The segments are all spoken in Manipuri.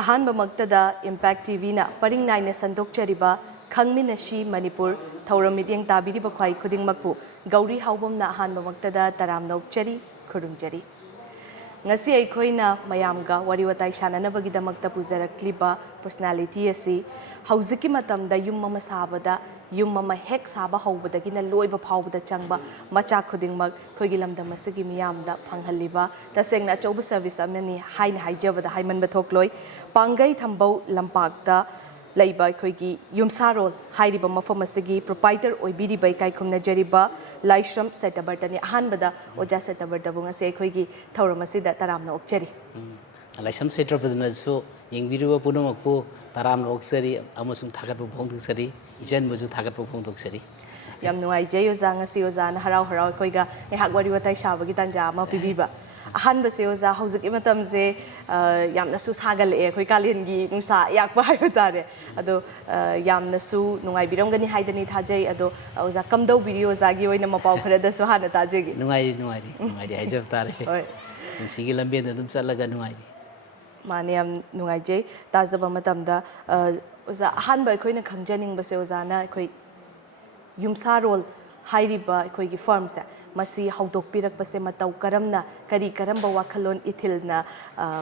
ꯑꯍꯥꯟꯕ ꯃꯛꯇꯗ ꯏꯝꯄꯦꯛ ꯇꯤꯚꯤꯅ ꯄꯔꯤꯡ ꯅꯥꯏꯅ ꯁꯟꯗꯣꯛꯆꯔꯤꯕ ꯈꯪꯃꯤꯟꯅꯁꯤ ꯃꯅꯤꯄꯨꯔ ꯊꯧꯔꯝ ꯃꯤꯠꯌꯦꯡ ꯇꯥꯕꯤꯔꯤꯕ ꯈ꯭ꯋꯥꯏ ꯈꯨꯗꯤꯡꯃꯛꯄꯨ ꯒꯧꯔꯤ ꯍꯥꯎꯕꯝꯅ ꯑꯍꯥꯟꯕ ꯃꯛꯇꯗ ꯇꯔꯥꯝꯅ ꯑꯣꯛꯆꯔꯤ ꯈꯨꯔꯨꯝꯖꯔꯤ ngasi ꯑꯩꯈꯣꯏꯅ ꯃꯌꯥꯝꯒ ꯋꯥꯔꯤ ꯋꯥꯇꯥꯏ ꯁꯥꯟꯅꯅꯕꯒꯤꯗꯃꯛꯇ ꯄꯨꯖꯔꯛꯂꯤꯕ ꯄꯔꯁꯣꯅꯦꯂꯤꯇꯤ ꯑꯁꯤ ꯍꯧꯖꯤꯛꯀꯤ ꯃꯇꯝꯗ ꯌꯨꯝ ꯑꯃ ꯁꯥꯕꯗ ꯌꯨꯝ ꯑꯃ ꯍꯦꯛ ꯁꯥꯕ ꯍꯧꯕꯗꯒꯤꯅ ꯂꯣꯏꯕ ꯐꯥꯎꯕꯗ ꯆꯪꯕ ꯃꯆꯥꯛ ꯈꯨꯗꯤꯡꯃꯛ ꯑꯩꯈꯣꯏꯒꯤ ꯂꯝꯗꯝ ꯑꯁꯤꯒꯤ ꯃꯤꯌꯥꯝꯗ ꯐꯪꯍꯜꯂꯤꯕ ꯇꯁꯦꯡꯅ ꯑꯆꯧꯕ ꯁꯔꯚꯤꯁ ꯑꯃꯅꯤ ꯍꯥꯏꯅ ꯍꯥꯏꯖꯕꯗ ꯍꯥꯏꯃꯟꯕ ꯊꯣꯛꯂꯣꯏ ꯄꯥꯡꯒꯩ ꯊꯝꯕꯧ ꯂꯝꯄꯥꯛꯇ ꯂꯩꯕ ꯑꯩꯈꯣꯏꯒꯤ ꯌꯨꯝꯁꯥꯔꯣꯜ ꯍꯥꯏꯔꯤꯕ ꯃꯐꯝ ꯑꯁꯤꯒꯤ ꯄ꯭ꯔꯣꯄꯥꯏꯇꯔ ꯑꯣꯏꯕꯤꯔꯤꯕ ꯏꯀꯥꯏ ꯈꯨꯝꯅꯖꯔꯤꯕ ꯂꯥꯏꯁ꯭ꯔꯝ ꯁꯦꯇꯕꯔꯇꯅꯤ ꯑꯍꯥꯟꯕꯗ ꯑꯣꯖꯥ ꯁꯦꯇꯕꯔꯇꯕꯨ ꯉꯁꯤ ꯑꯩꯈꯣꯏꯒꯤ ꯊꯧꯔꯝ ꯑꯁꯤꯗ ꯇꯔꯥꯝꯅ ꯑꯣꯛꯆꯔꯤ ꯂꯥꯏꯁ꯭ꯔꯝ ꯁꯦꯇꯕꯔꯇꯅꯁꯨ ꯌꯦꯡꯕꯤꯔꯤꯕ ꯄꯨꯝꯅꯃꯛꯄꯨ ꯇꯔꯥꯝꯅ ꯑꯣꯛꯆꯔꯤ ꯑꯃꯁꯨꯡ ꯊꯥꯒꯠꯄ ꯐꯣꯡꯗꯣꯛꯆꯔꯤ ꯏꯆꯟꯕꯨꯁꯨ ꯊꯥꯒꯠꯄ ꯐꯣꯡꯗꯣꯛꯆꯔꯤ ꯌꯥꯝ ꯅꯨꯡꯉꯥꯏꯖꯩ ꯑꯣꯖꯥ ꯉꯁꯤ ꯑꯣꯖꯥꯅ ꯍꯔꯥꯎ ꯍꯔꯥꯎ ꯑꯩꯈꯣꯏꯒ ꯉꯥꯏꯍꯥꯛ ꯋꯥꯔꯤ ꯋꯥꯇꯥꯏ ꯁꯥꯕꯒꯤ ꯇꯥꯟꯖꯥ ꯑꯃ ꯄꯤꯕꯤꯕ ꯑꯍꯥꯟꯕꯁꯦ ꯑꯣꯖꯥ ꯍꯧꯖꯤꯛꯀꯤ ꯃꯇꯝꯁꯦ ꯌꯥꯝꯅꯁꯨ ꯁꯥꯒꯠꯂꯛꯑꯦ ꯑꯩꯈꯣꯏ ꯀꯥꯂꯦꯟꯒꯤ ꯅꯨꯡꯁꯥ ꯌꯥꯛꯄ ꯍꯥꯏꯕ ꯇꯥꯔꯦ ꯑꯗꯣ ꯌꯥꯝꯅꯁꯨ ꯅꯨꯡꯉꯥꯏꯕꯤꯔꯝꯒꯅꯤ ꯍꯥꯏꯗꯅꯤ ꯊꯥꯖꯩ ꯑꯗꯣ ꯑꯣꯖꯥ ꯀꯝꯗꯧꯕꯤꯔꯤ ꯑꯣꯖꯥꯒꯤ ꯑꯣꯏꯅ ꯃꯄꯥꯎ ꯈꯔꯗꯁꯨ ꯍꯥꯟꯅ ꯇꯥꯖꯒꯦ ꯅꯨꯡꯉꯥꯏꯔꯤ ꯍꯥꯏꯖꯕ ꯇꯥꯔꯦ ꯍꯣꯏ ꯄꯨꯟꯁꯤꯒꯤ ꯂꯝꯕꯦꯟꯗ ꯑꯗꯨꯝ ꯆꯠꯂꯒ ꯅꯨꯡꯉꯥꯏꯔꯤ ꯃꯥꯅꯦ ꯌꯥꯝ ꯅꯨꯡꯉꯥꯏꯖꯩ ꯇꯥꯖꯕ ꯃꯇꯝꯗ ꯑꯣꯖꯥ ꯑꯍꯥꯟꯕ ꯑꯩꯈꯣꯏꯅ ꯈꯪꯖꯅꯤꯡꯕꯁꯦ ꯑꯣꯖꯥꯅ ꯑꯩꯈꯣꯏ ꯌꯨꯝꯁꯥꯔꯣꯜ ꯍꯥꯏꯔꯤꯕ ꯑꯩꯈꯣꯏꯒꯤ ꯐꯥꯔꯝꯁꯦ ꯃꯁꯤ ꯍꯧꯗꯣꯛꯄꯤꯔꯛꯄꯁꯦ ꯃꯇꯧ ꯀꯔꯝꯅ ꯀꯔꯝꯕ ꯋꯥꯈꯜꯂꯣꯟ ꯏꯊꯤꯜꯅ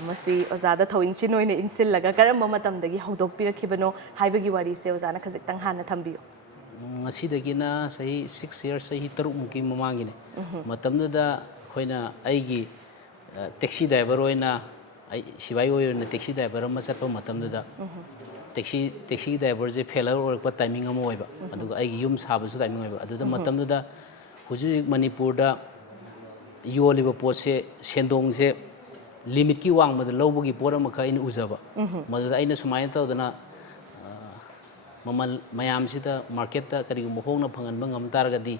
ꯃꯁꯤ ꯑꯣꯖꯥꯗ ꯊꯧꯏꯟꯁꯤꯟ ꯑꯣꯏꯅ ꯏꯟꯁꯤꯜꯂꯒ ꯀꯔꯝꯕ ꯃꯇꯝꯗꯒꯤ ꯍꯧꯗꯣꯛꯄꯤꯔꯛꯈꯤꯕꯅꯣ ꯍꯥꯏꯕꯒꯤ ꯋꯥꯔꯤꯁꯦ ꯑꯣꯖꯥꯅ ꯈꯖꯤꯛꯇꯪ ꯍꯥꯟꯅ ꯊꯝꯕꯤꯌꯨ ꯉꯁꯤꯗꯒꯤꯅ ꯆꯍꯤ 6 years ꯆꯍꯤ 3 ꯃꯃꯥꯡꯒꯤꯅꯤ ꯃꯇꯝꯗꯨꯗ ꯑꯩꯈꯣꯏꯅ ꯑꯩꯒꯤ ꯇꯦꯛꯁꯤ ꯗ꯭राꯏꯚꯔ ꯑꯣꯏꯅ ꯑꯩ ꯁꯤꯕꯥꯏ ꯑꯣꯏꯅ ꯇꯦꯛꯁꯤ ꯗ꯭राꯏꯚꯔ ꯑꯃ ꯆꯠꯄ ꯃꯇꯝꯗꯨꯗ ꯇꯦꯛꯁꯤ ꯗ꯭राꯏꯚꯔꯁꯦ ꯐꯦꯂꯔ ꯑꯣꯏꯔꯛꯄ ꯇꯥꯏꯃꯤꯡ ꯑꯃ ꯑꯣꯏꯕ ꯑꯗꯨꯒ ꯑꯩꯒꯤ ꯌꯨꯝ ꯁꯥꯕꯁꯨ ꯇꯥꯏꯃꯤꯡ ꯑꯣꯏꯕ ꯑꯗꯨꯗ ꯃꯇꯝꯗꯨꯗ ꯍꯧꯖꯤꯛ ꯃꯅꯤꯄꯨꯔꯗ ꯌꯣꯜꯂꯤꯕ ꯄꯣꯠꯁꯦ ꯁꯦꯟꯗꯣꯡꯁꯦ ꯂꯤꯃꯤꯠꯀꯤ ꯋꯥꯡꯃꯗ ꯂꯧꯕꯒꯤ ꯄꯣꯠ ꯑꯃꯈꯛ ꯑꯩꯅ ꯎꯖꯕ ꯃꯗꯨꯗ ꯑꯩꯅ ꯁꯨꯃꯥꯏꯅ ꯇꯧꯗꯅ ꯃꯃꯜ ꯃꯌꯥꯝꯁꯤꯗ ꯃꯥꯔꯀꯦꯠꯇ ꯀꯔꯤꯒꯨꯝꯕ ꯍꯣꯡꯅ ꯐꯪꯍꯟꯕ ꯉꯝ ꯇꯥꯔꯒꯗꯤ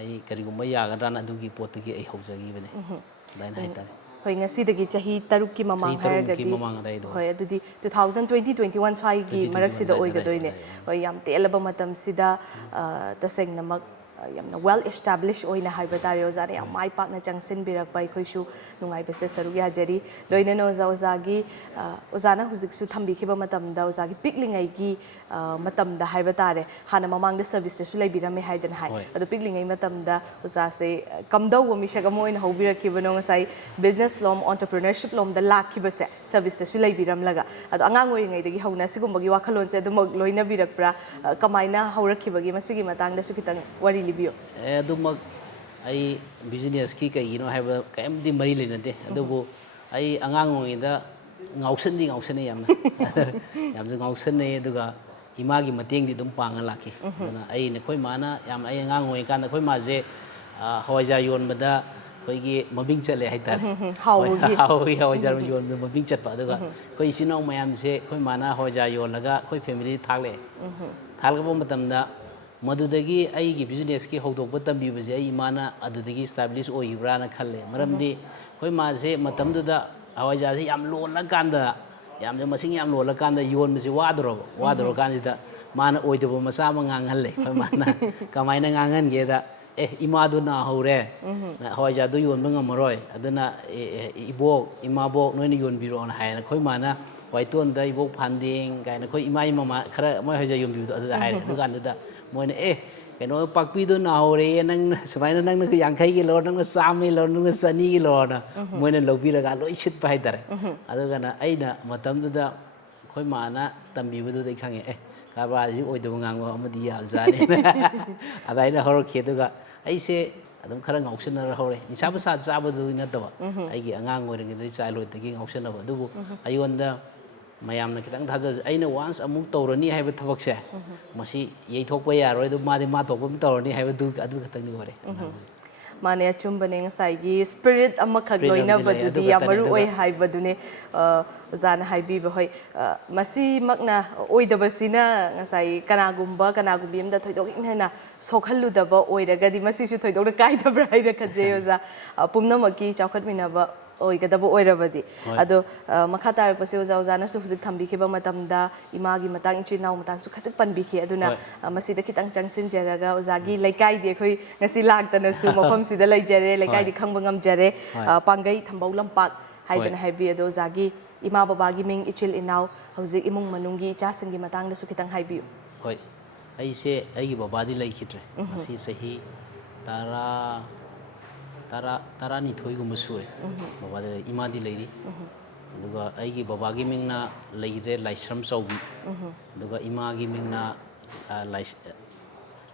ꯑꯩ ꯀꯔꯤꯒꯨꯝꯕ ꯌꯥꯒꯗ꯭ꯔꯥꯅ ꯑꯗꯨꯒꯤ ꯄꯣꯠꯇꯒꯤ ꯑꯩ ꯍꯧꯖꯈꯤꯕꯅꯦ ꯑꯗꯨꯃꯥꯏꯅ ꯍꯥꯏꯇꯥꯔꯦ ꯍꯣꯏ ꯉꯁꯤꯗꯒꯤ ꯆꯍꯤ 3ꯀꯤ ꯃꯃꯥꯡ ꯍꯥꯏꯔꯒꯗꯤ ꯍꯣꯏ ꯑꯗꯨꯗꯤ 2020-21 ꯁ꯭ꯋꯥꯏꯒꯤ ꯃꯔꯛꯁꯤꯗ ꯑꯣꯏꯒꯗꯣꯏꯅꯦ ꯍꯣꯏ ꯌꯥꯝ ꯇꯦꯜꯂꯕ ꯃꯇꯝꯁꯤꯗ ꯇꯁꯦꯡꯅꯃꯛ ꯌꯥꯝꯅ ꯋꯦꯜ ꯑꯦꯁꯇꯥꯕ꯭ꯂꯤꯁ ꯑꯣꯏꯅ ꯍꯥꯏꯕ ꯇꯥꯔꯦ ꯑꯣꯖꯥꯅ ꯌꯥꯝ ꯃꯥꯏ ꯄꯥꯛꯅ ꯆꯪꯁꯤꯟꯕꯤꯔꯛꯄ ꯑꯩꯈꯣꯏꯁꯨ ꯅꯨꯡꯉꯥꯏꯕꯁꯦ ꯁꯔꯨꯛ ꯌꯥꯖꯔꯤ ꯂꯣꯏꯅꯅ ꯑꯣꯖꯥꯒꯤ ꯑꯣꯖꯥꯅ ꯍꯧꯖꯤꯛꯁꯨ ꯊꯝꯕꯤꯈꯤꯕ ꯃꯇꯝꯗ ꯑꯣꯖꯥꯒꯤ ꯄꯤꯛꯂꯤꯉꯩꯒꯤ ꯃꯇꯝꯗ ꯍꯥꯏꯕ ꯇꯥꯔꯦ ꯍꯥꯟꯅ ꯃꯃꯥꯡꯗ ꯁꯔꯚꯤꯁꯇꯁꯨ ꯂꯩꯕꯤꯔꯝꯃꯦ ꯍꯥꯏꯗꯅ ꯍꯥꯏ ꯑꯗꯣ ꯄꯤꯛꯂꯤꯉꯩ ꯃꯇꯝꯗ ꯑꯣꯖꯥꯁꯦ ꯀꯝꯗꯧꯕ ꯃꯤꯁꯛ ꯑꯃ ꯑꯣꯏꯅ ꯍꯧꯕꯤꯔꯛꯈꯤꯕꯅꯣ ꯉꯁꯥꯏ ꯕꯤꯖꯤꯅꯦꯁ ꯂꯣꯝ ꯑꯣꯟꯇꯔꯄ꯭ꯔꯤꯅꯔꯁꯤꯞ ꯂꯣꯝꯗ ꯂꯥꯛꯈꯤꯕꯁꯦ ꯁꯔꯚꯤꯁꯇꯁꯨ ꯂꯩꯕꯤꯔꯝꯂꯒ ꯑꯗꯣ ꯑꯉꯥꯡ ꯑꯣꯏꯔꯤꯉꯩꯗꯒꯤ ꯍꯧꯅ ꯁꯤꯒꯨꯝꯕꯒꯤ ꯋꯥꯈꯜꯂꯣꯟꯁꯦ ꯑꯗꯨꯃꯛ ꯂꯣꯏꯅꯕꯤꯔꯛꯄ꯭ꯔꯥ ꯀꯃꯥꯏꯅ ꯍꯧꯔꯛꯈꯤꯕꯒꯤ ꯃꯁꯤꯒꯤ ꯃꯇꯥꯡꯗꯁꯨ ꯈꯤꯇꯪ ꯋꯥꯔꯤ ꯂꯤꯕꯤꯌꯨ ꯑꯗꯨꯃꯛ ꯑꯩ ꯕꯤꯖꯤꯅꯦꯁꯀꯤ ꯀꯩꯒꯤꯅꯣ ꯍꯥꯏꯕ ꯀꯩꯝꯇꯗꯤ ꯃꯔꯤ ꯂꯩꯅꯗꯦ ꯑꯗꯨꯕꯨ ꯑꯩ ꯑꯉꯥꯡ ꯑꯣꯏꯔꯤꯉꯩꯗ ꯉꯥꯎꯁꯟꯅꯩ ꯌꯥꯝꯅꯁꯨ ꯉꯥꯎꯁꯟꯅꯩ ꯑꯗꯨꯒ ꯏꯃꯥꯒꯤ ꯃꯇꯦꯡꯗꯤ ꯑꯗꯨꯝ ꯄꯥꯡꯉ ꯂꯥꯛꯈꯤ ꯑꯗꯨꯅ ꯑꯩꯈꯣꯏ ꯃꯥꯅ ꯌꯥꯝ ꯑꯩ ꯑꯉꯥꯡ ꯑꯣꯏꯔꯤꯀꯥꯟꯗ ꯑꯩꯈꯣꯏ ꯃꯥꯁꯦ ꯍꯋꯥꯏꯖꯥꯔ ꯌꯣꯟꯕꯗ ꯑꯩꯈꯣꯏꯒꯤ ꯃꯃꯤꯡ ꯆꯠꯂꯦ ꯍꯥꯏꯇꯥꯔꯦ ꯍꯥꯎꯕꯒꯤ ꯍꯋꯥꯏꯖꯥꯔ ꯌꯣꯟꯕꯗ ꯃꯃꯤꯡ ꯆꯠꯄ ꯑꯗꯨꯒ ꯑꯩꯈꯣꯏ ꯏꯆꯤꯜ ꯏꯅꯥꯎ ꯃꯌꯥꯝꯁꯦ ꯑꯩꯈoi ꯃꯥꯅ ꯍꯋꯥꯏꯖꯥꯔ ꯌꯣꯜꯂꯒ ꯑꯩꯈꯣꯏ ꯐꯦꯃꯤꯂꯤ ꯊꯥꯛꯂꯛꯄ ꯃꯇꯝꯗ ꯃꯗꯨꯗꯒꯤ ꯑꯩꯒꯤ ꯕꯤꯖꯤꯅꯦꯁꯀꯤ ꯍꯧꯗꯣꯛꯄ ꯇꯝꯕꯤꯕꯁꯦ ꯑꯩ ꯏꯃꯥꯅ ꯑꯗꯨꯗꯒꯤ ꯏꯁꯇꯥꯕ꯭ꯂꯤꯁ ꯑꯣꯏꯈꯤꯕ꯭ꯔꯥꯅ ꯈꯜꯂꯦ ꯃꯔꯝꯗꯤ ꯑꯩꯈoi ꯃꯥꯁꯦ ꯃꯇꯝꯗꯨꯗ ꯍꯋꯥꯏꯖꯥꯔꯁꯦ ꯌꯥꯝ ꯂꯣꯜꯂꯀꯥꯟꯗ ꯌꯥꯝꯅ ꯃꯁꯤꯡ ꯌꯥꯝ ꯂꯣꯜꯂꯀꯥꯟꯗ ꯌꯣꯟꯕꯁꯦ ꯋꯥꯗꯣꯔꯀꯥꯟꯁꯤꯗ ꯃꯥꯅ ꯑꯣꯏꯗꯕ ꯃꯆꯥ ꯑꯃ ꯉꯥꯡꯍꯜꯂꯦ ꯑꯩꯈoi ꯃꯥꯅ ꯀꯃꯥꯏꯅ ꯉꯥꯡꯍꯟꯒꯦꯗ ꯏꯃꯥꯗꯨ ꯅꯥꯍꯧꯔꯦ ꯍꯋꯥꯏꯖꯥꯔꯗꯨ ꯌꯣꯟꯕ ꯉꯝꯃꯔꯣꯏ ꯑꯗꯨꯅ ꯏꯕꯣꯛ ꯏꯃꯥꯕꯣꯛ ꯅꯣꯏꯅ ꯌꯣꯟꯕꯤꯔꯣꯅ ꯍꯥꯏꯌꯦꯅ ꯑꯩꯈoi ꯃꯥꯅ ꯋꯥꯏꯇꯣꯟꯗ ꯏꯕꯣꯛ ꯐꯥꯟꯗꯦꯡ ꯀꯥꯏꯅ ꯑꯩꯈꯣꯏ ꯏꯃꯥ ꯃꯃꯥ ꯈꯔ ꯃꯣꯏ ꯍꯋꯥꯏꯖꯥꯔ ꯌꯣꯟꯕꯤꯕꯗꯣ ꯑꯗꯨꯗ ꯍꯥꯏꯔꯦ ꯑꯗꯨꯀꯥꯟꯗꯨꯗ ꯃꯣꯏꯅ ꯀꯩꯅꯣ ꯄꯥꯛꯄꯤꯗꯣ ꯅꯥꯍꯧꯔꯦ ꯅꯪꯅ ꯁꯨꯃꯥꯏꯅ ꯅꯪꯅ 50ꯒꯤ ꯂꯧꯔ ꯅꯪꯅ 100ꯒꯤ ꯂꯧꯔ ꯅꯪꯅ 200ꯒꯤ ꯂꯧꯔꯅ ꯃꯣꯏꯅ ꯂꯧꯕꯤꯔꯒ ꯂꯣꯏ ꯁꯤꯠꯄ ꯍꯥꯏꯇꯥꯔꯦ ꯑꯗꯨꯒana ꯑꯩꯅ ꯃꯇꯝꯗꯨꯗ ꯑꯩꯈoi ꯃꯥꯅ ꯇꯝꯕꯤꯕꯗꯨꯗ ꯈꯪꯉꯦ ꯀꯔꯕꯥꯔꯁꯤ ꯑꯣꯏꯗꯕ ꯉꯥꯡꯕ ꯑꯃꯗꯤ ꯌꯥꯕꯖꯥꯠꯅꯦ ꯑꯗꯥꯏꯅ ꯍꯧꯔꯛꯈꯤ ꯑꯗꯨꯒ ꯑꯩꯁꯦ ꯑꯗꯨꯝ ꯈꯔ ꯉꯥꯎꯁꯟꯅꯔ ꯍꯧꯔꯦ ꯅꯤꯁꯥ ꯄꯁꯥ ꯆꯥꯕꯗꯨ ꯅꯠꯇꯕ ꯑꯩꯒꯤ ꯑꯉꯥꯡ ꯑꯣꯏꯔꯤꯉꯩꯗꯒꯤ ꯆꯥꯏꯜꯍꯨꯗꯇꯒꯤ ꯉꯥꯎꯁꯟꯅꯕ ꯑꯗꯨꯕꯨ ꯑꯩꯉꯣꯟꯗ ꯃꯌꯥꯝꯅ ꯈꯤꯇꯪ ꯊꯥꯖꯕ ꯑꯩꯅ ꯋꯥꯟꯁ ꯑꯃꯨꯛ ꯇꯧꯔꯅꯤ ꯍꯥꯏꯕ ꯊꯕꯛꯁꯦ ꯃꯁꯤ ꯌꯩꯊꯣꯛꯄ ꯌꯥꯔꯣꯏ ꯑꯗꯨ ꯃꯥꯗꯤ ꯃꯥ ꯊꯣꯛꯄ ꯑꯃ ꯇꯧꯔꯅꯤ ꯍꯥꯏꯕꯗꯨ ꯑꯗꯨ ꯈꯛꯇꯪꯗꯤ ꯑꯣꯏꯔꯦ ꯃꯥꯅꯦ ꯑꯆꯨꯝꯕꯅꯦ ꯉꯁꯥꯏꯒꯤ ꯁ꯭ꯄꯤꯔꯤꯠ ꯑꯃꯈꯛ ꯂꯣꯏꯅꯕꯗꯨꯗꯤ ꯌꯥꯝ ꯃꯔꯨ ꯑꯣꯏ ꯍꯥꯏꯕꯗꯨꯅꯦ ꯑꯣꯖꯥꯅ ꯍꯥꯏꯕꯤꯕ ꯍꯣꯏ ꯃꯁꯤꯃꯛꯅ ꯑꯣꯏꯗꯕꯁꯤꯅ ꯉꯁꯥꯏ ꯀꯅꯥꯒꯨꯝꯕꯤ ꯑꯃꯗ ꯊꯣꯏꯗꯣꯛ ꯍꯦꯟꯅ ꯁꯣꯛꯍꯜꯂꯨꯗꯕ ꯑꯣꯏꯔꯒꯗꯤ ꯃꯁꯤꯁꯨ ꯊꯣꯏꯗꯣꯛꯅ ꯀꯥꯏꯗꯕ꯭ꯔꯥ ꯍꯥꯏꯅ ꯈꯟꯖꯩ ꯑꯣꯖꯥ ꯄꯨꯝꯅꯃꯛꯀꯤ ꯆꯥꯎꯈꯠꯃꯤꯟꯅꯕ ꯑꯣꯏꯒꯗꯕ ꯑꯣꯏꯔꯕꯗꯤ ꯑꯗꯣ ꯃꯈꯥ ꯇꯥꯔꯛꯄꯁꯦ ꯑꯣꯖꯥꯅꯁꯨ ꯍꯧꯖꯤꯛ ꯊꯝꯕꯤꯈꯤꯕ ꯃꯇꯝꯗ ꯏꯃꯥꯒꯤ ꯃꯇꯥꯡ ꯏꯆꯤꯜ ꯏꯅꯥꯎ ꯃꯇꯥꯡꯁꯨ ꯈꯖꯤꯛ ꯄꯟꯕꯤꯈꯤ ꯑꯗꯨꯅ ꯃꯁꯤꯗ ꯈꯤꯇꯪ ꯆꯪꯁꯤꯟꯖꯔꯒ ꯑꯣꯖꯥꯒꯤ ꯂꯩꯀꯥꯏꯗꯤ ꯑꯩꯈꯣꯏ ꯉꯁꯤ ꯂꯥꯛꯇꯅꯁꯨ ꯃꯐꯝꯁꯤꯗ ꯂꯩꯖꯔꯦ ꯂꯩꯀꯥꯏꯗꯤ ꯈꯪꯕ ꯉꯝꯖꯔꯦ ꯄꯥꯡꯒꯩ ꯊꯝꯕꯧ ꯂꯝꯄꯥꯛ haidana haibi ado zagi ima babagi ming ichil inau hauzik imung manunggi ichasingi matangdasu kitang haibiu. Hoi aise aigi babadi laikhitre asi sahi tara ni thoi gum sure babade imadi leiri duga aigi babagi mingna leire laisram chaubi duga imagi mingna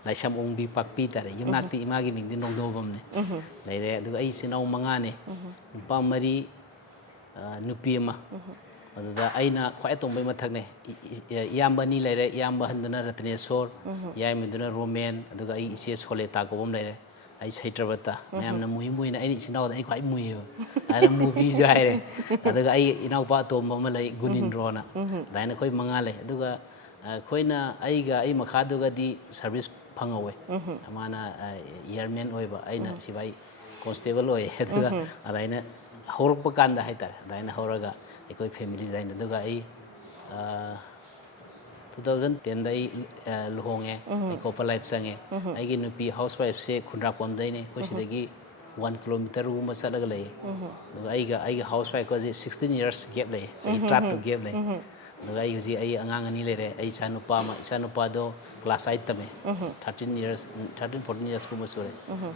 laisam ongbi pakpi tare yumnakti imagi mingdi nongdobam ne leire duga ai sinau manga ne nupa mari nupi ama aduda aina khwai tombai mathak ne iyamba ni leire iyamba handuna ratnesor yaimiduna roman aduga ai iche sole ta gobom leire ai saitrabata mayam na muina ai sinau ai khwai muiyo ai movie jaire aduga ai inau pa tomba ma lai gunin rona daina khoi manga le aduga khoina aiga ai makhaduga di service phangawe amana airman oiba aina sibai constable oi aduga adaina horokpa kanda haitar daina horaga ekoi family daina aduga ai 2010 dai luhonge ikopa life sange aigi nupi housewife se khunrakpam dai ne kosidagi 1 kilometer gumba salaga lei aduga aiga housewife ko 16 years gap lei sai trat to gap lei aduga ai ji ai angang ani lere ai chanupa do class 8 tame 13 14 years kuma sore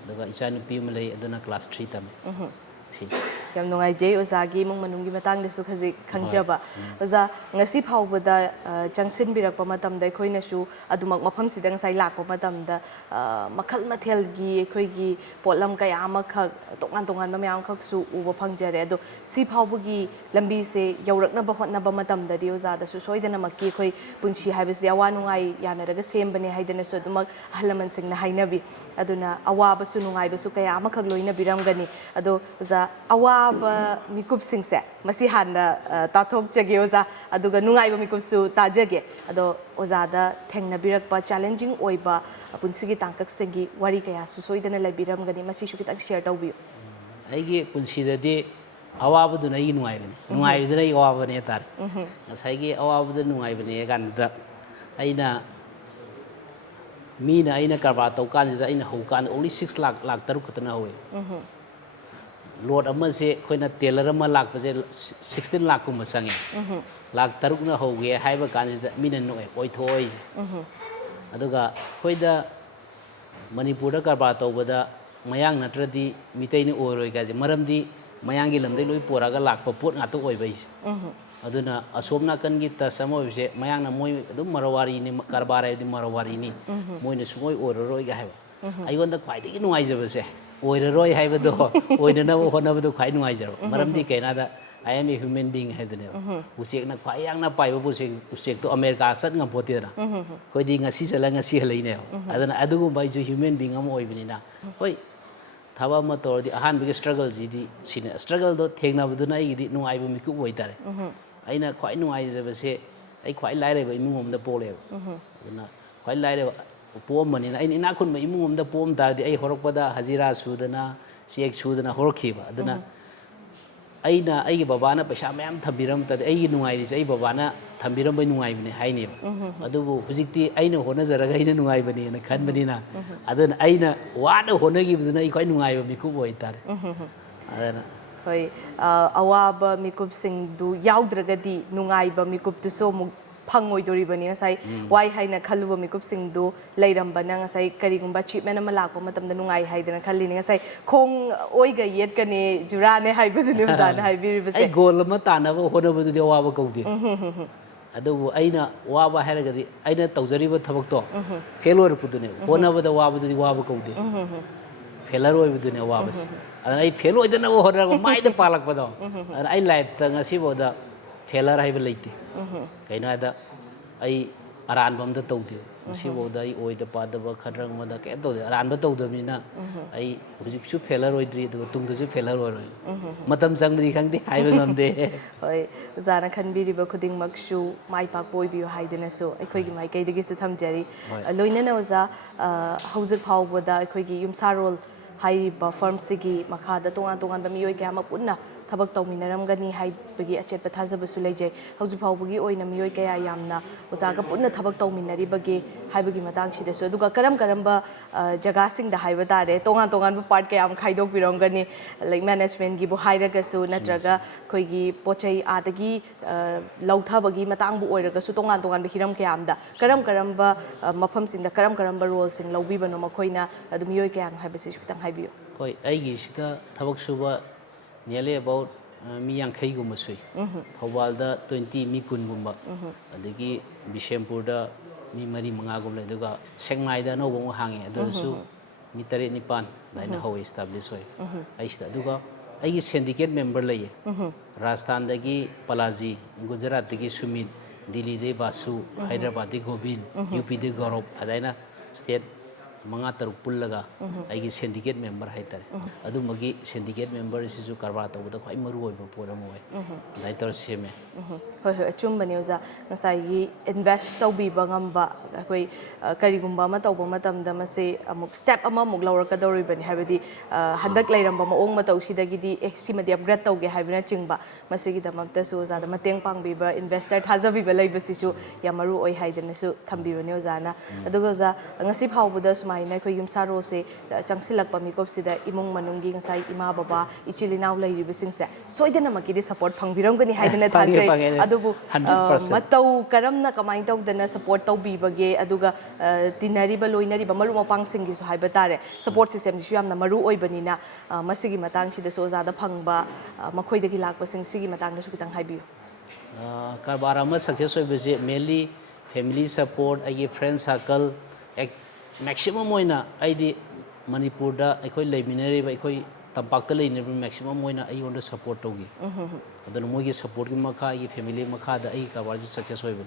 aduga ichanupi ma lei aduna class 3 tame yam nungai jay ozagi mung manunggi matang desu khaji khangjaba oza ngasi phawbada changsin birakpa matam da khoina su adumak mafam sidang sai lakpa matam da makhal mathel gi khoi gi polam kaya amakha tongan mayam khak su uba phangjare ado si phawbugi lambi se yaurakna ba hotna ba matam da di oza da su soidana makki khoi punchi habis yawa nungai yanaraga sembane haidana su adumak halaman singna hainabi aduna awaba su nungai ba su kaya amakhak loina biramgani ado oza awaba mikup singse masi hanna tathok jage oza aduga nungai ba mikup su tajage ado oza da thengna birakpa challenging oiba punsigi tangkak singi wari kaya su soidana labiram gani masi su kitang share tawbiu aigi punsi da de awaba du nai nungai du nai awaba ne tar saigi awaba du nungai bane gan da aina mina aina karba tau kan da aina ho kan only 6 lakh taruk khutna hoye Lord amase khoina tailor ama lakpase 16 lakh kuma sange lakh taruk na hoge haiba kanida mina noi oithoi aduga khoida manipur da karba tawbada mayang natradi mitai ni oroi gaje maramdi mayangi lamdai loi poraga lakpa pot nga to oibai aduna asomna kan gi ta samo se mayang na moi adum marawari ni karbara di marawari ni moi na sugoi oroi ga haiba aigonda khwai de nuai jabase oiraroi haibado oinana honabado khai nuai jaro maramdi kainada I am a human being haidane usek na khwai yang na pai bu usek to America sat ngam pote na koi di ngasi sala ngasi halaine adana adugum bai ju human being am oibini na hoi thaba ma tor di ahan bi struggle ji di sine struggle do thengna bu na i di nuai bu miku oi tare aina khwai nuai jabase ai khwai lai re ba imungom da pole adana khwai lai re pom mani na ina kun ma imungom da pom ta di ai horokpada hazira sudana siek sudana horokhiba adana aina ai baba na paisa mayam thabiram ta ai nungai ri ai baba na thambiram bai nungai bani haini adubu hujikti aina hona jaraga aina nungai bani na khan bani na adana aina wada hona gi buduna ai khoi nungai ba miku boi tar adana hoi awaba mikup sing du yaudrakadi nungai ba mikup tu so mu phangoi dori bani ngasai wai haina khaluba mikup sing du leiram bana ngasai karigumba treatment ama lakpa matam da nungai haidana khallini ngasai khong oiga yet kane jurane haibudu ni uzana haibiri base ai gol ma tanaba honabudu de waba kaudi adubu aina waba haragadi aina tawjariba thabak to failure pudune honabada wabadu di waba kaudi failure oibudune wabas ai failure dana horago maida palak pado ai life ta ngasi boda failure haiba leite kaina da ai aran bam da tawdi ngasi boda ai oida padaba khadrang mada ke tawdi aran ba tawdamina ai hujik su failure oidri du tung du su failure oroi matam sangri khangde haiba ngamde hoi zana khanbiri ba khuding maksu mai pa poi bi haidena so aikoi gi mai kai dagi su thamjari loina na oza hauzik phawboda aikoi gi Yumsharol hai ba firm sigi makha da tongan ba miyoi kya ma punna ꯊꯕꯛ ꯇꯧꯃꯤꯟꯅꯔꯝꯒꯅꯤ ꯍꯥꯏꯕꯒꯤ ꯑꯆꯦꯠꯄ ꯊꯥꯖꯕꯁꯨ ꯂꯩꯖꯩ ꯍꯧꯖꯤꯛ ꯐꯥꯎꯕꯒꯤ ꯑꯣꯏꯅ ꯃꯤꯑꯣꯏ ꯀꯌꯥ ꯌꯥꯝꯅ ꯑꯣꯖꯥꯒ ꯄꯨꯟꯅ ꯊꯕꯛ ꯇꯧꯃꯤꯟꯅꯔꯤꯕꯒꯦ ꯍꯥꯏꯕꯒꯤ ꯃꯇꯥꯡꯁꯤꯗꯁꯨ ꯑꯗꯨꯒ ꯀꯔꯝꯕ ꯖꯒꯥꯁꯤꯡꯗ ꯍꯥꯏꯕ ꯇꯥꯔꯦ ꯇꯣꯉꯥꯟꯕ ꯄꯥꯔꯠ ꯀꯌꯥ ꯑꯃ ꯈꯥꯏꯗꯣꯛꯄꯤꯔꯝꯒꯅꯤ ꯂꯥꯏꯛ ꯃꯦꯅꯦꯖꯃꯦꯟꯠꯒꯤꯕꯨ ꯍꯥꯏꯔꯒꯁꯨ ꯅꯠꯇ꯭ꯔꯒ ꯑꯩꯈꯣꯏꯒꯤ ꯄꯣꯠꯆꯩ ꯑꯥꯗꯒꯤ ꯂꯧꯊꯕꯒꯤ ꯃꯇꯥꯡꯕꯨ ꯑꯣꯏꯔꯒꯁꯨ ꯇꯣꯉꯥꯟꯕ ꯍꯤꯔꯝ ꯀꯌꯥ ꯑꯃꯗ ꯀꯔꯝꯕ ꯃꯐꯝꯁꯤꯡꯗ ꯀꯔꯝꯕ ꯔꯣꯜꯁꯤꯡ ꯂꯧꯕꯤꯕꯅꯣ ꯃꯈꯣꯏꯅ ꯑꯗꯨ ꯃꯤꯑꯣꯏ ꯀꯌꯥꯅꯣ ꯍꯥꯏꯕꯁꯤꯁꯨ ꯈꯤꯇꯪ ꯍꯥꯏꯕꯤꯌꯨ ꯍꯣꯏ ꯑꯩꯒꯤꯁꯤꯗ ꯊꯕꯛ ꯁꯨꯕ nearly about mi 50 sui Thaubalda 20 mi 10 adagi Bishempurda mi 4 5 aduga Sengmaida no bong hangi adusu mi 3 9 daina how establish hoy aisida aduga aigi syndicate member laye Rajasthan dagi Palaji Gujarat dagi Sumit Delhi de Basu Hyderabad de Gobind UP de Gaurav adaina state manga taruk pullaga aigi syndicate member haitare adu magi syndicate member sisu karba tawda khai maru oiba poram oi daitor seme hoi hoi achumbani oza ngasai gi invest tawbiba ngamba akoi karigumba ma tawba matamda mase amuk step ama muk lawrakadoribani habidi handak lairamba maong ma tawsidagidi simadi upgrade tawge habina chingba masigi damakta su oza da mateng pangbiba investor thajabiba laibasisu yamaru oi haidana su thambibani oza na aduga oza ngasi phawbuda maina ko Yumsharol se changsilakpa mikop sida imung manungi ngasai ima baba ichilinaw lairibisingse soidana makidi support phangbiramgani haidana thajai adubu matau karamna kamai tawdana support tawbibage aduga tinariba loinariba maru mapang singi su haiba tare support system ji yamna maru oibanina masigi matang sida so oza da phangba makhoidagi lakpa sing sigi matang da su kitang haibiyu karbara ma success oibase mainly family support agi friend circle maximum moina aidi Manipur da aikoi leiminari ba aikoi tampakta leini maximum moina ai on support togi aduna mogi support gi makha ai family makha da ai karbar ji success hoibu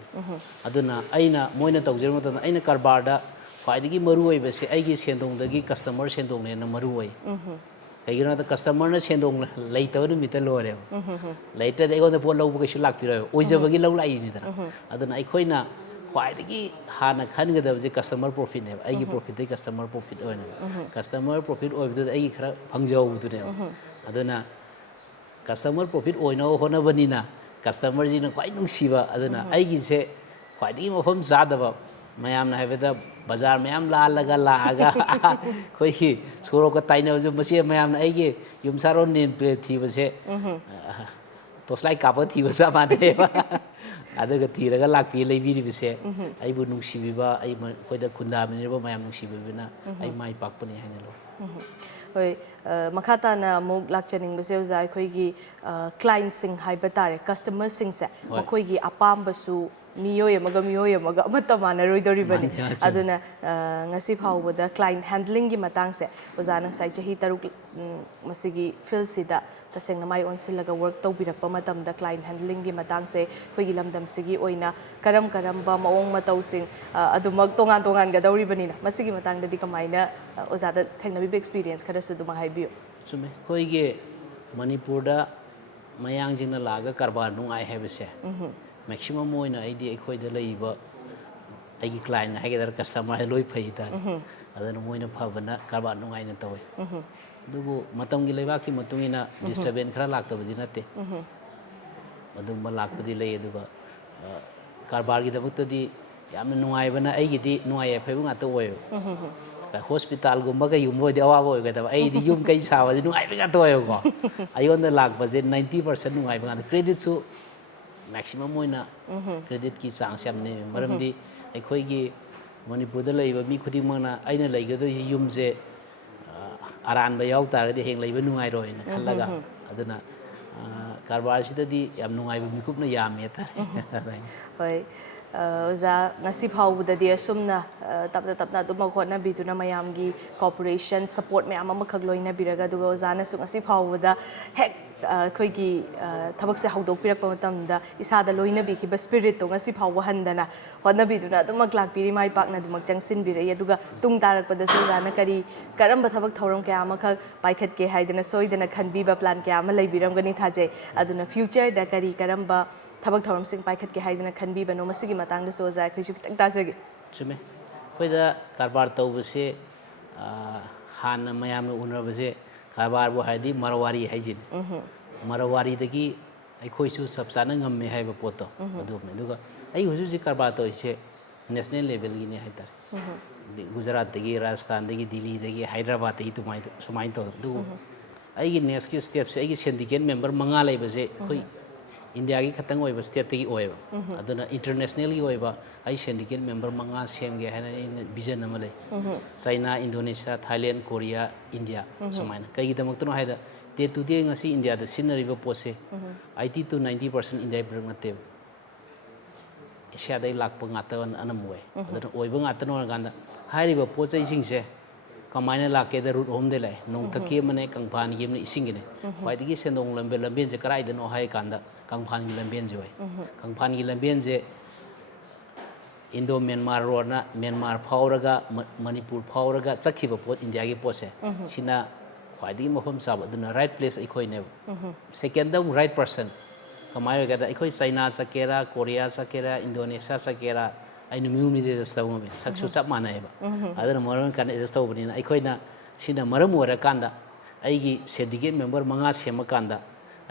aduna aina moina tawjer mata aina karbar da khwaidigi maru oi bese ai gi sendong dagi customer sendong ne na maru oi kaigina da customer na sendong leitaw nu mita lore later ai on pon lawbu kaisu lakpiro oijabagi law lai ni da aduna aikoi na khwaidagi hana khangadabje customer profit ne aigi profit dai customer profit oina customer profit oibdu aigi khara phangjaw du ne aduna customer profit oina hona banina customer ji na khwai nungsiba aduna aigi se khwaidagi mafam zadaba mayam na habeda bazar mayam lalaga laaga khoi soro ka taina ju mase mayam na aigi Yumsharol ne thibase toslai kapa thibasa mane aduga tiraga lakpi leibiri bise aibu nungsibiba ai koida khunda minirba mayam nungsibibina ai mai pakpani hainalo hoi makhata na muk lakchaning base uza khoigi client sing haiba tare customer sing se makhoigi apamba su miyoy amaga amata mana roidoribani aduna ngasi phawbada client handling gi matang se uza nang sai chahi taruk masigi field sida tasengna mai onsilaga work tawbirakpa matamda client handling gi matang se khoigi lamdam sigi oina karamba maong matawsing adumak tongan ga dawribani na masigi matang dadi kamaina oza da thengnabi experience khara su duma haibiyo chume khoige Manipur da mayang jingna laga karbar nungai hebese maximum oina aidi ekhoida leiba aigi client haigedar customer loi phai ta adana moina phabana karbar nungai na tawe dubu matam gi leiba ki matungina disturbance khara laktabadi nate madum lakpadi lei aduga karbar gi dabuktadi yamna nungai bana aigi di nungai phai nga ta oyo hospital gumba ka yum boy awa boy ga ai di yum kai sawa di nungai ba to oyo ko ayon da lakba je 90% nungai ba credit su maximum oina credit ki chang sam ne maram di ekhoi gi Manipur da leiba mi khuding mana aina leigado yum je aran ba yaw tar di heng leiba nungai roi na khallaga aduna karbar sida di yam nungai ba mi khupna yame ta hoi oza ngasi phawbuda di asumna tapna duma khona biduna mayamgi corporation support mayam ama khagloina biraga duga oza na su ngasi phawbuda hek khoigi thabak se hawdok pirakpa matamda isada loina bi ki spirit to ngasi phawwa handana hona biduna duma klak piri mai pakna duma changsin birai aduga tung tarakpa da su jana kari karamba thabak thoram kya ama khak paikhat ke haidana soidana khanbiba plan kya ama leibiram gani thajai aduna future da kari karamba tabak thoram sing paikhat ke haidana khanbi bano masigi matang da so jai khoisu kitang tajage chume khoida karbar tawbase han mayam unarbase karbar bo haidi marwari haijin ꯃꯔꯋꯥꯔꯤꯗꯒꯤ ꯑꯩꯈꯣꯏꯁꯨ ꯆꯞ ꯆꯥꯅ ꯉꯝꯃꯦ ꯍꯥꯏꯕ ꯄꯣꯠꯇꯣ ꯑꯗꯨꯅꯦ ꯑꯗꯨꯒ ꯑꯩ ꯍꯧꯖꯤꯛ ꯍꯧꯖꯤꯛ ꯀꯔꯕꯥꯔ ꯇꯧꯔꯤꯁꯦ ꯅꯦꯁꯅꯦꯜ ꯂꯦꯚꯦꯜꯒꯤꯅꯦ ꯍꯥꯏꯇꯥꯔꯦ ꯒꯨꯖꯔꯥꯠꯇꯒꯤ ꯔꯥꯖꯁꯊꯥꯟꯗꯒꯤ ꯗꯤꯜꯂꯤꯗꯒꯤ ꯍꯥꯏꯗ꯭ꯔꯕꯥꯗꯇꯒꯤ ꯁꯨꯃꯥꯏꯅ ꯇꯧꯋꯦ ꯑꯗꯨꯕꯨ ꯑꯩꯒꯤ ꯅꯦꯛꯁꯀꯤ ꯁ꯭ꯇꯦꯞꯁꯦ ꯑꯩꯒꯤ ꯁꯤꯟꯗꯤꯀꯦꯠ ꯃꯦꯝꯕꯔ 5 ꯂꯩꯕꯁꯦ ꯑꯩꯈꯣꯏ ꯏꯟꯗꯤꯌꯥꯒꯤ ꯈꯛꯇꯪ ꯑꯣꯏꯕ ꯁ꯭ꯇꯦꯠꯇꯒꯤ ꯑꯣꯏꯕ ꯑꯗꯨꯅ ꯏꯟꯇꯔꯅꯦꯁꯅꯦꯜꯒꯤ ꯑꯣꯏꯕ ꯑꯩ ꯁꯤꯟꯗꯤꯀꯦꯠ ꯃꯦꯝꯕꯔ 5 ꯁꯦꯝꯒꯦ ꯍꯥꯏꯅ ꯑꯩꯅ ꯚꯤꯖꯟ ꯑꯃ ꯂꯩ China Indonesia Thailand Korea India ꯁꯨꯃꯥꯏꯅ ꯀꯩꯒꯤꯗꯃꯛꯇꯅꯣ ꯍꯥꯏꯗ ꯗꯦ ꯇꯨ ꯗꯦ ꯉꯁꯤ ꯏꯟꯗꯤꯌꯥꯗ ꯁꯤꯖꯤꯟꯅꯔꯤꯕ ꯄꯣꯠꯁꯦ 80 to 90% ꯏꯟꯗꯤꯌꯥꯒꯤ ꯄ꯭ꯔꯗꯛ ꯅꯠꯇꯦꯕ ꯑꯦꯁꯤꯌꯥꯗꯒꯤ ꯂꯥꯛꯄ ꯉꯥꯛꯇ ꯑꯅꯝꯕ ꯑꯣꯏ ꯑꯗꯨꯅ ꯑꯣꯏꯕ ꯉꯥꯛꯇꯅ ꯑꯣꯏꯔꯀꯥꯟꯗ ꯍꯥꯏꯔꯤꯕ ꯄꯣꯠ ꯆꯩꯁꯤꯡꯁꯦ ꯀꯃꯥꯏꯅ ꯂꯥꯛꯀꯦꯗ ꯔꯨꯠ ꯑꯍꯨꯝꯗꯩ ꯂꯥꯛꯑꯦ ꯅꯣꯡꯊꯛꯀꯤ ꯑꯃꯅꯦ ꯀꯪꯐꯥꯟꯒꯤ ꯑꯃꯅꯦ ꯏꯁꯤꯡꯒꯤꯅꯦ ꯈ꯭ꯋꯥꯏꯗꯒꯤ ꯁꯦꯟꯗꯣꯡ ꯂꯝꯕꯦꯟꯁꯦ ꯀꯗꯥꯏꯗꯅꯣ ꯍꯥꯏ ꯀꯥꯟꯗ ꯀꯪꯐꯥꯟꯒꯤ ꯂꯝꯕꯦꯟꯁꯦ ꯑꯣꯏ ꯀꯪꯐꯥꯟꯒꯤ ꯂꯝꯕꯦꯟꯁꯦ ꯏꯟꯗꯣ ꯃꯦꯟꯃꯥꯔ ꯔꯣꯗꯅ ꯃꯦꯟꯃꯥꯔ ꯐꯥꯎꯔꯒ ꯃꯅꯤꯄꯨꯔ ꯐꯥꯎꯔꯒ ꯆꯠꯈꯤꯕ ꯄꯣꯠ ꯏꯟꯗꯤꯌꯥꯒꯤ ꯄꯣꯠꯁꯦ ꯁꯤꯅ ꯈ꯭ꯋꯥꯏꯗꯒꯤ ꯃꯐꯝ ꯆꯥꯕ ꯑꯗꯨꯅ ꯔꯥꯏꯠ ꯄ꯭ꯂꯦꯁ ꯑꯩꯈꯣꯏꯅꯦꯕ ꯁꯦꯀꯦꯟꯗ ꯑꯃꯨꯛ ꯔꯥꯏट पर्सन कमाई होगा अखोई चाइना चकेरा कोरिया चकेरा इंडोनेशिया चकेरा आई नुमी एडजस्ट तौमे सक्सु चप मानेब अदर मरम कान एडजस्ट तौबनिना अखोइना सिना मरम ओरा कांदा आइगी सिंडिकेट मेंबर 5 सेम कांदा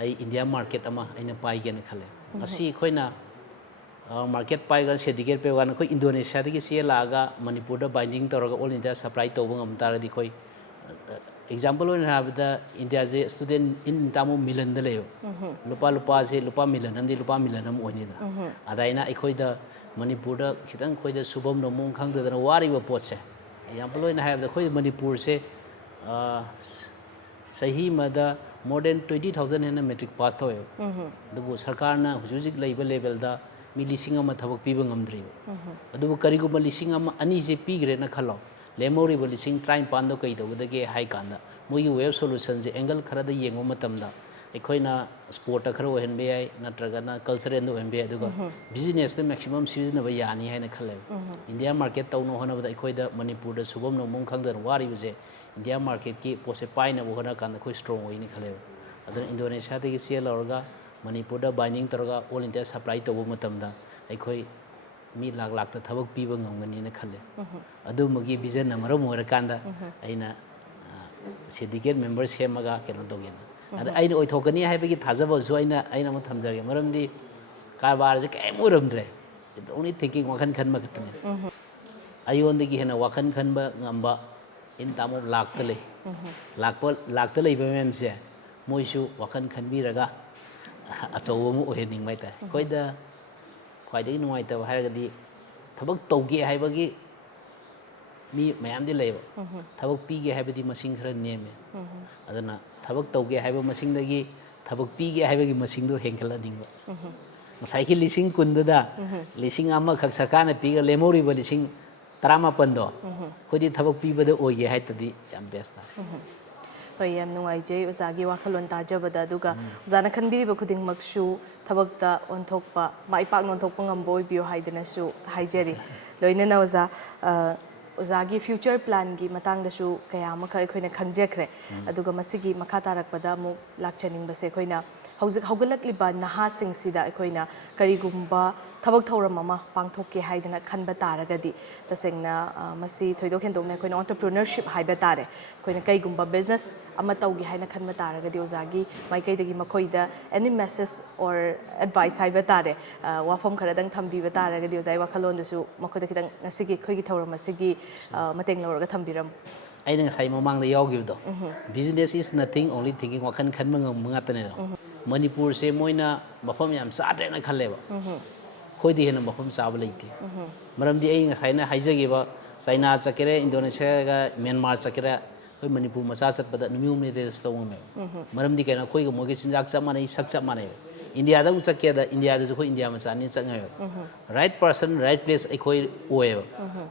आई इंडिया मार्केट अमा आइना पाइगेन खले मसी अखोइना मार्केट पाइगा सिंडिकेट पे वान अखोइ इंडोनेशिया दगी से लागा मणिपुर दा बाइंडिंग तौरगा ऑल इंडिया सप्लाई तौबं ngam taradi khoi example India से स्टूडेंट इन तामो मिलन लेयो लुपा लुपा से लुपा मिलन हम लुपा मिलन हम ओनिदा अदाइना अखोइद मणिपुर खितंग खोइद सुबम नमों खंगदना वारिबा पोटसे एग्जाम्पल अखोइ मणिपुर से सही मदा मोर देन 20,000 हेन मेट्रिक पास तौय दबु सरकारना हुजुजिक लेबल लेवल दा मी लिसिंग अमा थबक पीबा ngamdri अदुबु करिगुबा लिसिंग अमा अनि से पीग्रे ना खलो लेमोरी लिसिंग ट्राइन पानो कई तौदगे हाई कांदा मोगी वेब सोल्यूशन से एंगल खरद येंगो मतमदा अखोइना स्पोर्ट खर ओहनबे याय नत्रगना कल्चरल ओहनबे अदुगा बिजनेस द मैक्सिमम सिजनब यानी हाइना खले इंडिया मार्केट तौनो होनबदा अखोइदा मणिपुर द सुबम नोमों खंगदन वारिबसे इंडिया मार्केट की पोसे पाइना होना कांदा कोई स्ट्रांग होइनि खले अदन इंडोनेशिया दगी सेल औरगा मणिपुर द बाइंडिंग तरगा ऑल इंडिया सप्लाई तौबो मतमदा अखोइ मी लाख लाख थबक पीबा ngamgani खले अदुमगी विजन मरम ओरकांदा अइना सिंडिकेट मेंबर सेमगा केनो दोगेन अद अइना ओइथोकनी हाइबगी थाजबसु अइना म थमजगे मरमदी कारबार जे केम ओरमद्रे ओनली थिंकिंग वखन खनबा खतने अयोंदगी हेना वखन खनबा ngamba इन तामो लाखतले लाखतले बेमेमसे मोइसु वखन खनबिरगा अचौम ओहेनिंग माइता कोइदा ख्वाइदगी नुवाइतब हारगदी थबक तौगे हाइबगी मी मयामदी लेब थबक पीगे हाइबदी मसिंग खरा नेमे अदना थबक तौगे हाइब मसिंगदगी थबक पीगे हाइबगी मसिंगदो हेंखलनिंग मसाइकी लिसिंग कुंददा लिसिंग अमा खक सरकारना पीगा लेमोरिब लिसिंग 15 दो खोदी थबक पीबदा ओगे हाइतदी याम बेस्ट ꯍꯣꯏ ꯌꯥꯝ ꯅꯨꯡꯉꯥꯏꯖꯩ ꯑꯣꯖꯥꯒꯤ ꯋꯥꯈꯜꯂꯣꯟ ꯇꯥꯖꯕꯗ ꯑꯗꯨꯒ ꯑꯣꯖꯥꯅ ꯈꯟꯕꯤꯔꯤꯕ ꯈꯨꯗꯤꯡꯃꯛꯁꯨ ꯊꯕꯛꯇ ꯑꯣꯟꯊꯣꯛꯄ ꯃꯥꯏ ꯄꯥꯛꯅ ꯑꯣꯟꯊꯣꯛꯄ ꯉꯝꯕ ꯑꯣꯏꯕꯤꯌꯨ ꯍꯥꯏꯗꯅꯁꯨ ꯍꯥꯏꯖꯔꯤ ꯂꯣꯏꯅꯅ ꯑꯣꯖꯥꯒꯤ ꯐ꯭ꯌꯨꯆꯔ ꯄ꯭ꯂꯥꯟꯒꯤ ꯃꯇꯥꯡꯗꯁꯨ ꯀꯌꯥ ꯑꯃꯈꯛ ꯑꯩꯈꯣꯏꯅ ꯈꯪꯖꯈ꯭ꯔꯦ ꯑꯗꯨꯒ ꯃꯁꯤꯒꯤ ꯃꯈꯥ ꯇꯥꯔꯛꯄꯗ ꯑꯃꯨꯛ ꯂꯥꯛꯆꯅꯤꯡꯕꯁꯦ ꯑꯩꯈꯣꯏꯅ ꯍꯧꯖꯤꯛ ꯍꯧꯒꯠꯂꯛꯂꯤꯕ ꯅꯍꯥꯁꯤꯡꯁꯤꯗ ꯑꯩꯈꯣꯏꯅ ꯀꯔꯤꯒꯨꯝꯕ ꯊꯕꯛ ꯊꯧꯔꯝ ꯑꯃ ꯄꯥꯡꯊꯣꯛꯀꯦ ꯍꯥꯏꯗꯅ ꯈꯟꯕ ꯇꯥꯔꯒꯗꯤ ꯇꯁꯦꯡꯅ ꯃꯁꯤ ꯊꯣꯏꯗꯣꯛ ꯍꯦꯟꯗꯣꯛꯅ ꯑꯩꯈꯣꯏꯅ ꯑꯣꯟꯇꯔꯄ꯭ꯔꯤꯅꯔꯁꯤꯞ ꯍꯥꯏꯕ ꯇꯥꯔꯦ ꯑꯩꯈꯣꯏꯅ ꯀꯩꯒꯨꯝꯕ ꯕꯤꯖꯤꯅꯦꯁ ꯑꯃ ꯇꯧꯒꯦ ꯍꯥꯏꯅ ꯈꯟꯕ ꯇꯥꯔꯒꯗꯤ ꯑꯣꯖꯥꯒꯤ ꯃꯥꯏꯀꯩꯗꯒꯤ ꯃꯈꯣꯏꯗ ꯑꯦꯅꯤ ꯃꯦꯁꯦꯖ ꯑꯣꯔ ꯑꯦꯗꯚꯥꯏꯁ ꯍꯥꯏꯕ ꯇꯥꯔꯦ ꯋꯥꯐꯝ ꯈꯔꯗꯪ ꯊꯝꯕꯤꯕ ꯇꯥꯔꯒꯗꯤ ꯑꯣꯖꯥꯒꯤ ꯋꯥꯈꯜꯂꯣꯟꯗꯨꯁꯨ ꯃꯈꯣꯏꯗ ꯈꯤꯇꯪ ꯉꯁꯤꯒꯤ ꯑꯩꯈꯣꯏꯒꯤ ꯊꯧꯔꯝ ꯑꯁꯤꯒꯤ ꯃꯇꯦꯡ ꯂꯧꯔꯒ ꯊꯝꯕꯤꯔꯝꯃꯨ ꯑꯩꯅ ꯉꯁꯥꯏ ꯃꯃꯥꯡꯗ ꯌꯥꯎꯈꯤꯕꯗꯣ ꯕꯤꯖꯤꯅꯦꯁ ꯏꯁ ꯅꯊꯤꯡ ꯑꯣꯟꯂꯤ ꯊꯤꯡकिꯡ ꯋꯥꯈꯜ ꯈꯟꯕ ꯉꯝꯕ ꯉꯥꯛꯇꯅꯦꯗꯣ ꯃꯅꯤꯄꯨꯔꯁꯦ ꯃꯣꯏꯅ ꯃꯐꯝ ꯌꯥꯝ ꯆꯥꯗ꯭ꯔꯦꯅ ꯈꯜꯂꯦꯕ ꯑꯩꯈꯣꯏꯗꯤ ꯍꯦꯟꯅ ꯃꯐꯝ ꯆꯥꯕ ꯂꯩꯇꯦ ꯃꯔꯝꯗꯤ ꯑꯩ ꯉꯁꯥꯏꯅ ꯍꯥꯏꯖꯈꯤꯕ ꯆꯥꯏꯅꯥ ꯆꯠꯀꯦꯔꯥ ꯏꯟꯗꯣꯅꯦꯁꯤꯌꯥꯒ ꯃ꯭ꯌꯥꯟꯃꯥꯔ ꯆꯠꯀꯦꯔꯥ ꯑꯩꯈꯣꯏ ꯃꯅꯤꯄꯨꯔ ꯃꯆꯥ ꯆꯠꯄꯗ ꯅꯨꯃꯤꯠ ꯍꯨꯝꯅꯤ ꯑꯦꯗꯖꯁ ꯇꯧ ꯉꯝꯃꯦꯕ ꯃꯔꯝꯗꯤ ꯀꯩꯅꯣ ꯑꯩꯈꯣꯏꯒ ꯃꯣꯏꯒꯤ ꯆꯤꯟꯖꯥꯛ ꯆꯞ ꯃꯥꯟꯅꯩ ꯁꯛ ꯆꯞ ꯃꯥꯟꯅꯩꯕ ꯏꯟꯗꯤꯌꯥꯗ ꯑꯃꯨꯛ ꯆꯠꯀꯦꯗ ꯏꯟꯗꯤꯌꯥꯗꯁꯨ ꯑꯩꯈꯣꯏ ꯏꯟꯗꯤꯌꯥ ꯃꯆꯥꯅꯤ ꯆꯠꯉꯥꯏꯕ ꯔꯥꯏꯠ ꯄꯔꯁꯟ ꯔꯥꯏꯠ ꯄ꯭ꯂꯦꯁ ꯑꯩꯈꯣꯏ ꯑꯣꯏꯌꯦꯕ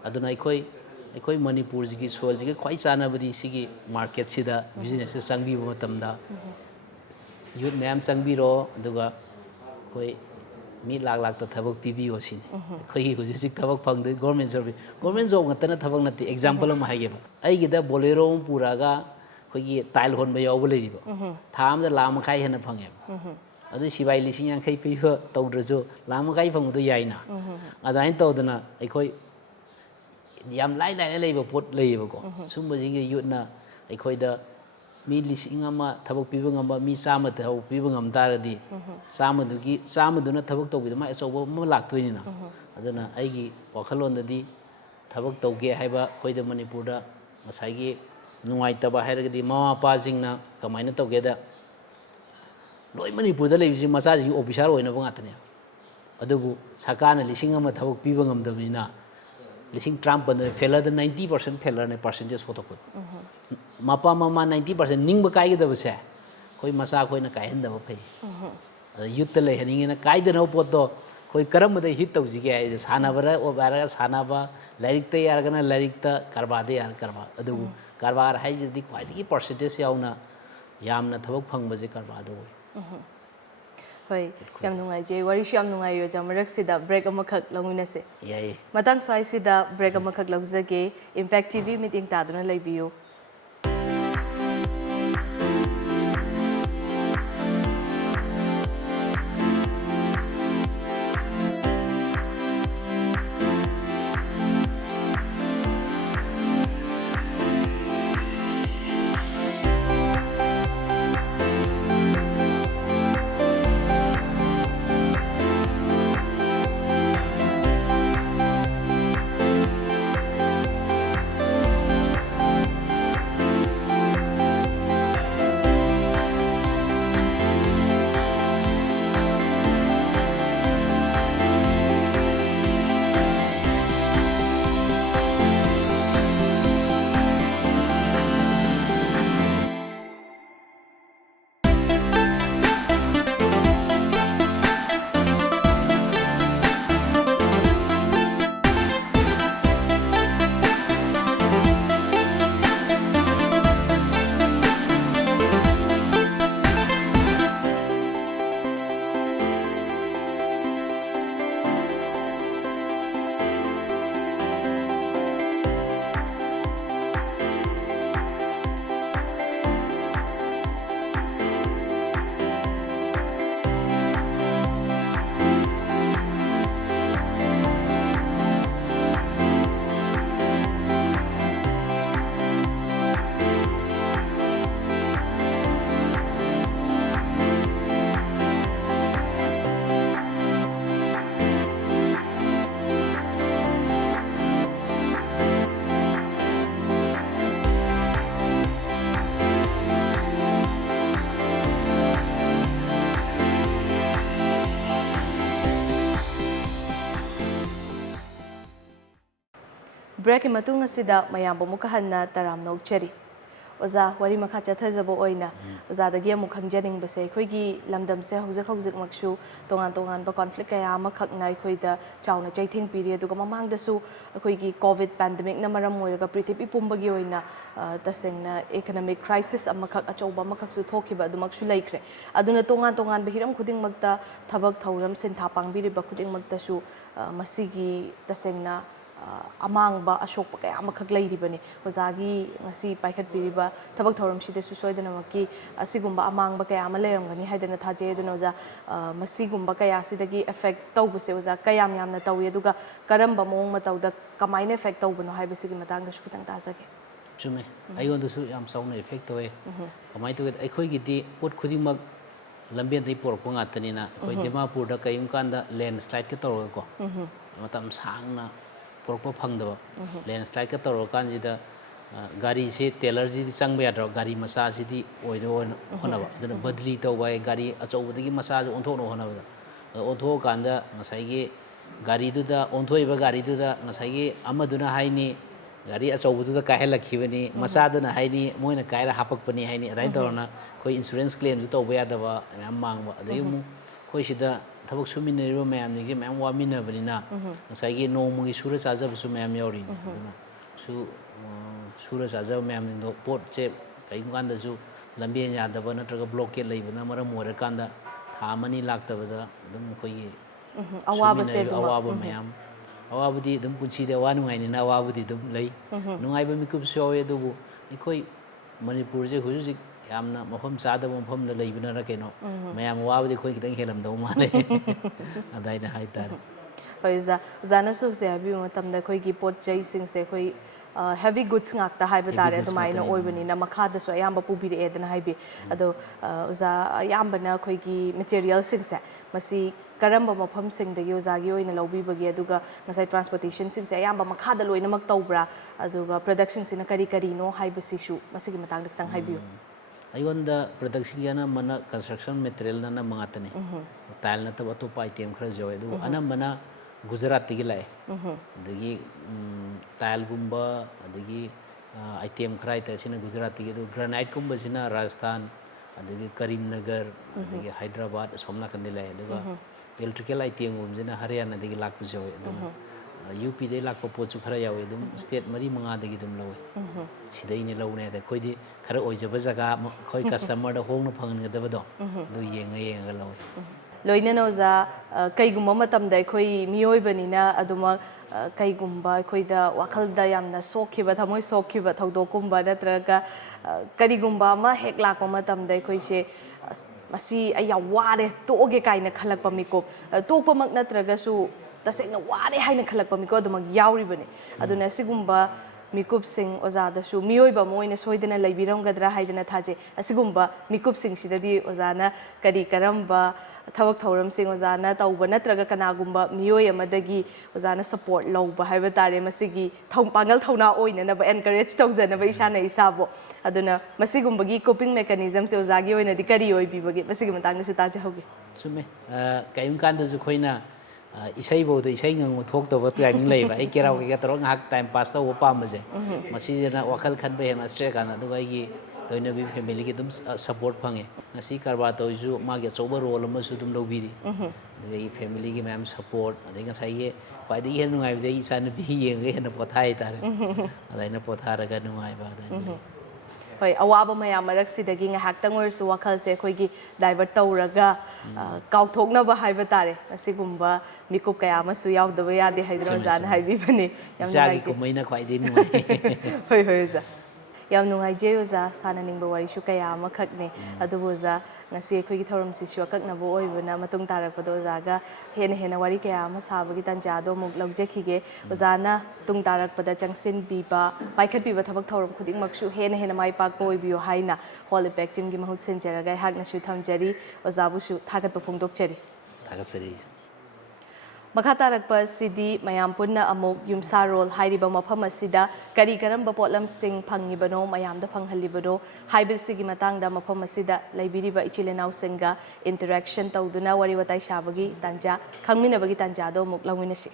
ꯑꯗꯨꯅ ꯑꯩꯈꯣꯏ ꯃꯅꯤꯄꯨꯔꯁꯤꯒꯤ ꯁꯣꯏꯜꯁꯤꯒ ꯈ꯭ꯋꯥꯏ ꯆꯥꯟꯅꯕꯗꯤ ꯁꯤꯒꯤ ꯃꯥꯔꯀꯦꯠꯁꯤꯗ ꯕꯤꯖꯤꯅꯦꯁꯁꯦ ꯆꯪꯕꯤꯕ ꯃꯇꯝꯗ ꯌꯨꯠ ꯃꯌꯥꯝ ꯆꯪꯕꯤꯔꯣ ꯑꯗꯨꯒ ꯑꯩꯈꯣꯏ मी लाख लाख थबक पीबीओ सिने अखोई हुजिक हुजिक थबक फंगदे गवर्नमेंट सर्विस गवर्नमेंट जॉब ngतना थबक नते एग्जांपल अम हाइगेबा आइगिदा बोलेरो पुरागा अखोई टाइल होनबा यावबो लेरिबो थामदा लामखाय हेन फंगे अदु सिबाई लिसिंग यांखै पीबो तौद्रजो लामखाय फंगदो याइना अदाइन तौदना अखोई याम लाइ लाइ लेबो pot लेबको सुमबजिंगे युटना अखोइदा mi lising ama thabak piba ngamba mi chama thabak piba ngam taradi chamaduna thabak tawbida ma achoba ma laktoini na aduna aigi wakhalon dadi thabak tawge haiba khoida manipur da masai nungai taba hairagadi mama pa jingna kamaina tawge da loi manipur da leibisi macha ji officer oina ba ngatane adubu sakana lising ama thabak piba ngamdabina lising Trump and failure 90% failure ne percentage photo ko mapa mama 90% ning ba kai da base koi masa koi na kai handa ba phai youth le haning na kai da no poto koi karam da hit tau ji ge ai sana bara o bara sana ba lairik ta yar gana lairik ta karba de yar karba adu karbar hai ji kwai di percentage yauna yamna thabak phang ba je karba do hoi yam nungai je wari sham nungai yo jamarak sida break amakhak longina se yai matang swai sida break amakhak longzage impact tv meeting ta duna leibiyo break matung asida mayam bomuka hanna taram nok cheri oza wari makha chathajabo oina oza dagi amuk khangjaning base khoigi lamdam se hojak maksu tongan ba conflict kaya ma khaknai khoida chauna chaitheng period duga mamang da su khoigi covid pandemic na maram moiraga prithip ipumbagi oina tasengna economic crisis amakhak achoba makhak su thokiba dumaksu laikre aduna tongan behiram khuding magta thabak thauram sentha pangbiri ba khuding magta su masigi tasengna amang ba ashok pa kaya makhak lairibani ozagi ngasi paikhat piriba thabak thoram sida su soidana maki asigumba amang ba kaya malerangani haidana thaje aduna oza masigumba kaya sidagi effect tawbuse oza kayam yamna tawi aduga karamba mong matawda kamaina effect tawbano haibasigi matang da su khitang tajage chume ayon su yam sauna effect tawe kamai to akhoi gidi pot khudimak lambian dei por ko ngatanina koi Dimapur da kayum kanda landslide ke tawga ko matam sangna porpo phangdaba landslide ka tawro kanjida gari se teller ji di changba yadro gari masa si di oido honaba aduna badli tawbai gari achobudagi masa onthono honaba ontho kanda ngasai ge gari du da onthoiba gari du da ngasai ge amaduna haini gari achobudu da kahela khibani masa duna haini moina kaira hapakpani haini adai torna koi insurance claim ju tawba yadaba yam mangba adayumu koi sida tabak suminariba mayam ni mayam waminabnina ngasai nomugi sura chajab su mayam yori su sura chajab mayam ni pot che kai kanda su lambi yadaba natraga blockade leibana maram mora kanda thamani laktabada dum koi awaba se awaba mayam awabudi dum punchi de wanu ngai ni na awabudi dum lei nungai ba mikup soe dubu ikoi manipur je huju yamna mafam chadaba mafam la leibana ra keno mayam awabudi khoi kitang helam do male adai na hai tar ꯍꯣꯏ ꯑꯣꯖꯥ ꯑꯣꯖꯥꯅꯁꯨ ꯍꯧꯖꯤꯛ ꯍꯥꯏꯕꯤꯕ ꯃꯇꯝꯗ ꯑꯩꯈꯣꯏꯒꯤ ꯄꯣꯠ ꯆꯩꯁꯤꯡꯁꯦ ꯑꯩꯈꯣꯏ heavy goods ngakta haiba tare adumaina oibani makha da so ayamba pubire edana haibi ado uza ayambana khoigi material singse masi karamba mafam singdagi uzagi oina lobibagi aduga ngasai transportation singse ayamba makha da loina mak tawbra aduga production sina kari kari no haiba sishu masigi matang tang haibiu aionda production yana mana construction material na mangatane tile na to pai tem khara joy du anamana Gujarat tigi lai, dagi tile gumba, dagi item krai ta sini Gujarat tigi tu granite gumba sini Rajasthan, dagi Karimnagar, dagi Hyderabad, Somna kandi lai, dagi electrical item gumba sini Haryana dagi lak pujaw, dagi UP dagi lak pochu khara yaw, dagi state mari manga dagi dum law, sida ini law ne, dagi koi di khara oi jaba jaga, koi customer da hong na phangan gada bado, do yenga law. Loina noza kaigumba matamda khoi mioi banina aduma kaigumba khoi da wakal da yamna sokhiba thamoi sokhiba thaudokumba natraga karigumba ma hekla ko matamda khoi se masi aya ware toge kaina khalakpa mikop tokpa mak natraga su tasena ware haina khalakpa mikop aduma yauri bani aduna sigumba mikup sing oza da su mioi ba moina soidana laibiram gadra haidana thaje asigumba mikup sing sidadi ozana kari karamba thawak thauram sing ozana tauba natraga kanagumba mioi amadagi ozana support lawba haiba tare masigi pangal thauna oina na ba encourage tawjana ba isana isabo aduna masigumba gi coping mechanism se ozagi oina di kari oi bibagi masigi matang su taja hogi sume kaim kan da ju khoina isai bo da isai ngang thok to ba planning lei ba ai kerau ke tro ngak time pass to pa ma je masi na wakal khan be na stress kana du ai gi loina bi family ki dum support phange nasi karba to ju ma ge choba role ma su dum lobiri dai family ki ma'am support adai nga sai ge pai dai hen ngai dai isa na bi yeng ge hen na pothai tare adai na pothara ga ngai ba dai hoi awaba maya marak sidagi nga haktang or su wakal se khoi gi divert tawraga kaukthokna ba haiba tare asigumba mikup kaya ma su yaw da ba yade haidra zan haibi bani yam ngai ko maina khwai din ngai hoi hoi za yam nungai je oza sana ningba wari shu kaya ma khakne adubu za ngasi khoi gi thorum si shu kakna bo oibana matung tarak pado za ga hena wari kaya ma sabagi tanja do muk logjekhige oza na tung tarak pada changsin biba paikhat biba thabak thorum khuding maksu hena mai pak bo oibiyo haina hol effect team gi mahut senjaraga hakna shu thamjari oza bu shu thagat pa phongdok cheri Makatarak pa sidi mayam punna amok Yumsharol hairiba mafam asida kari karamba potlam sing phangibano mayam da phanghalibano haibil sigi matang da mafam asida laibiriba ichilenau singa interaction tawduna wari watai shabagi tanja khangminabagi tanja do muk lawinasi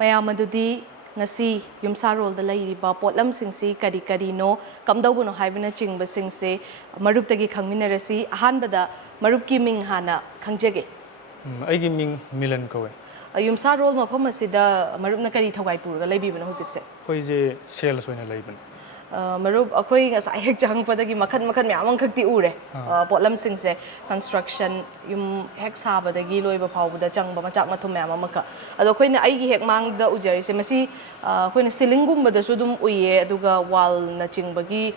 mayam adudi ngasi Yumsharol da lairiba potlam singsi kari kari no kamdawbuno haibina chingba singse marup tagi khangminarasi ahanbada marup ki ming hana khangjage aigi ming Milan kawe Yumsharol mafam asida marup na kari thawai purga laibibana hujikse khoi je sales oina laibana marup akhoi ngasai hek jang padagi makhan myam khakti ure potlam singse construction yum hek sabadagi loiba phawbada changba machak mathum myam amaka ado khoina aigi hek mangda ujari se masi khoina ceiling gumba da sudum uye aduga wall na chingbagi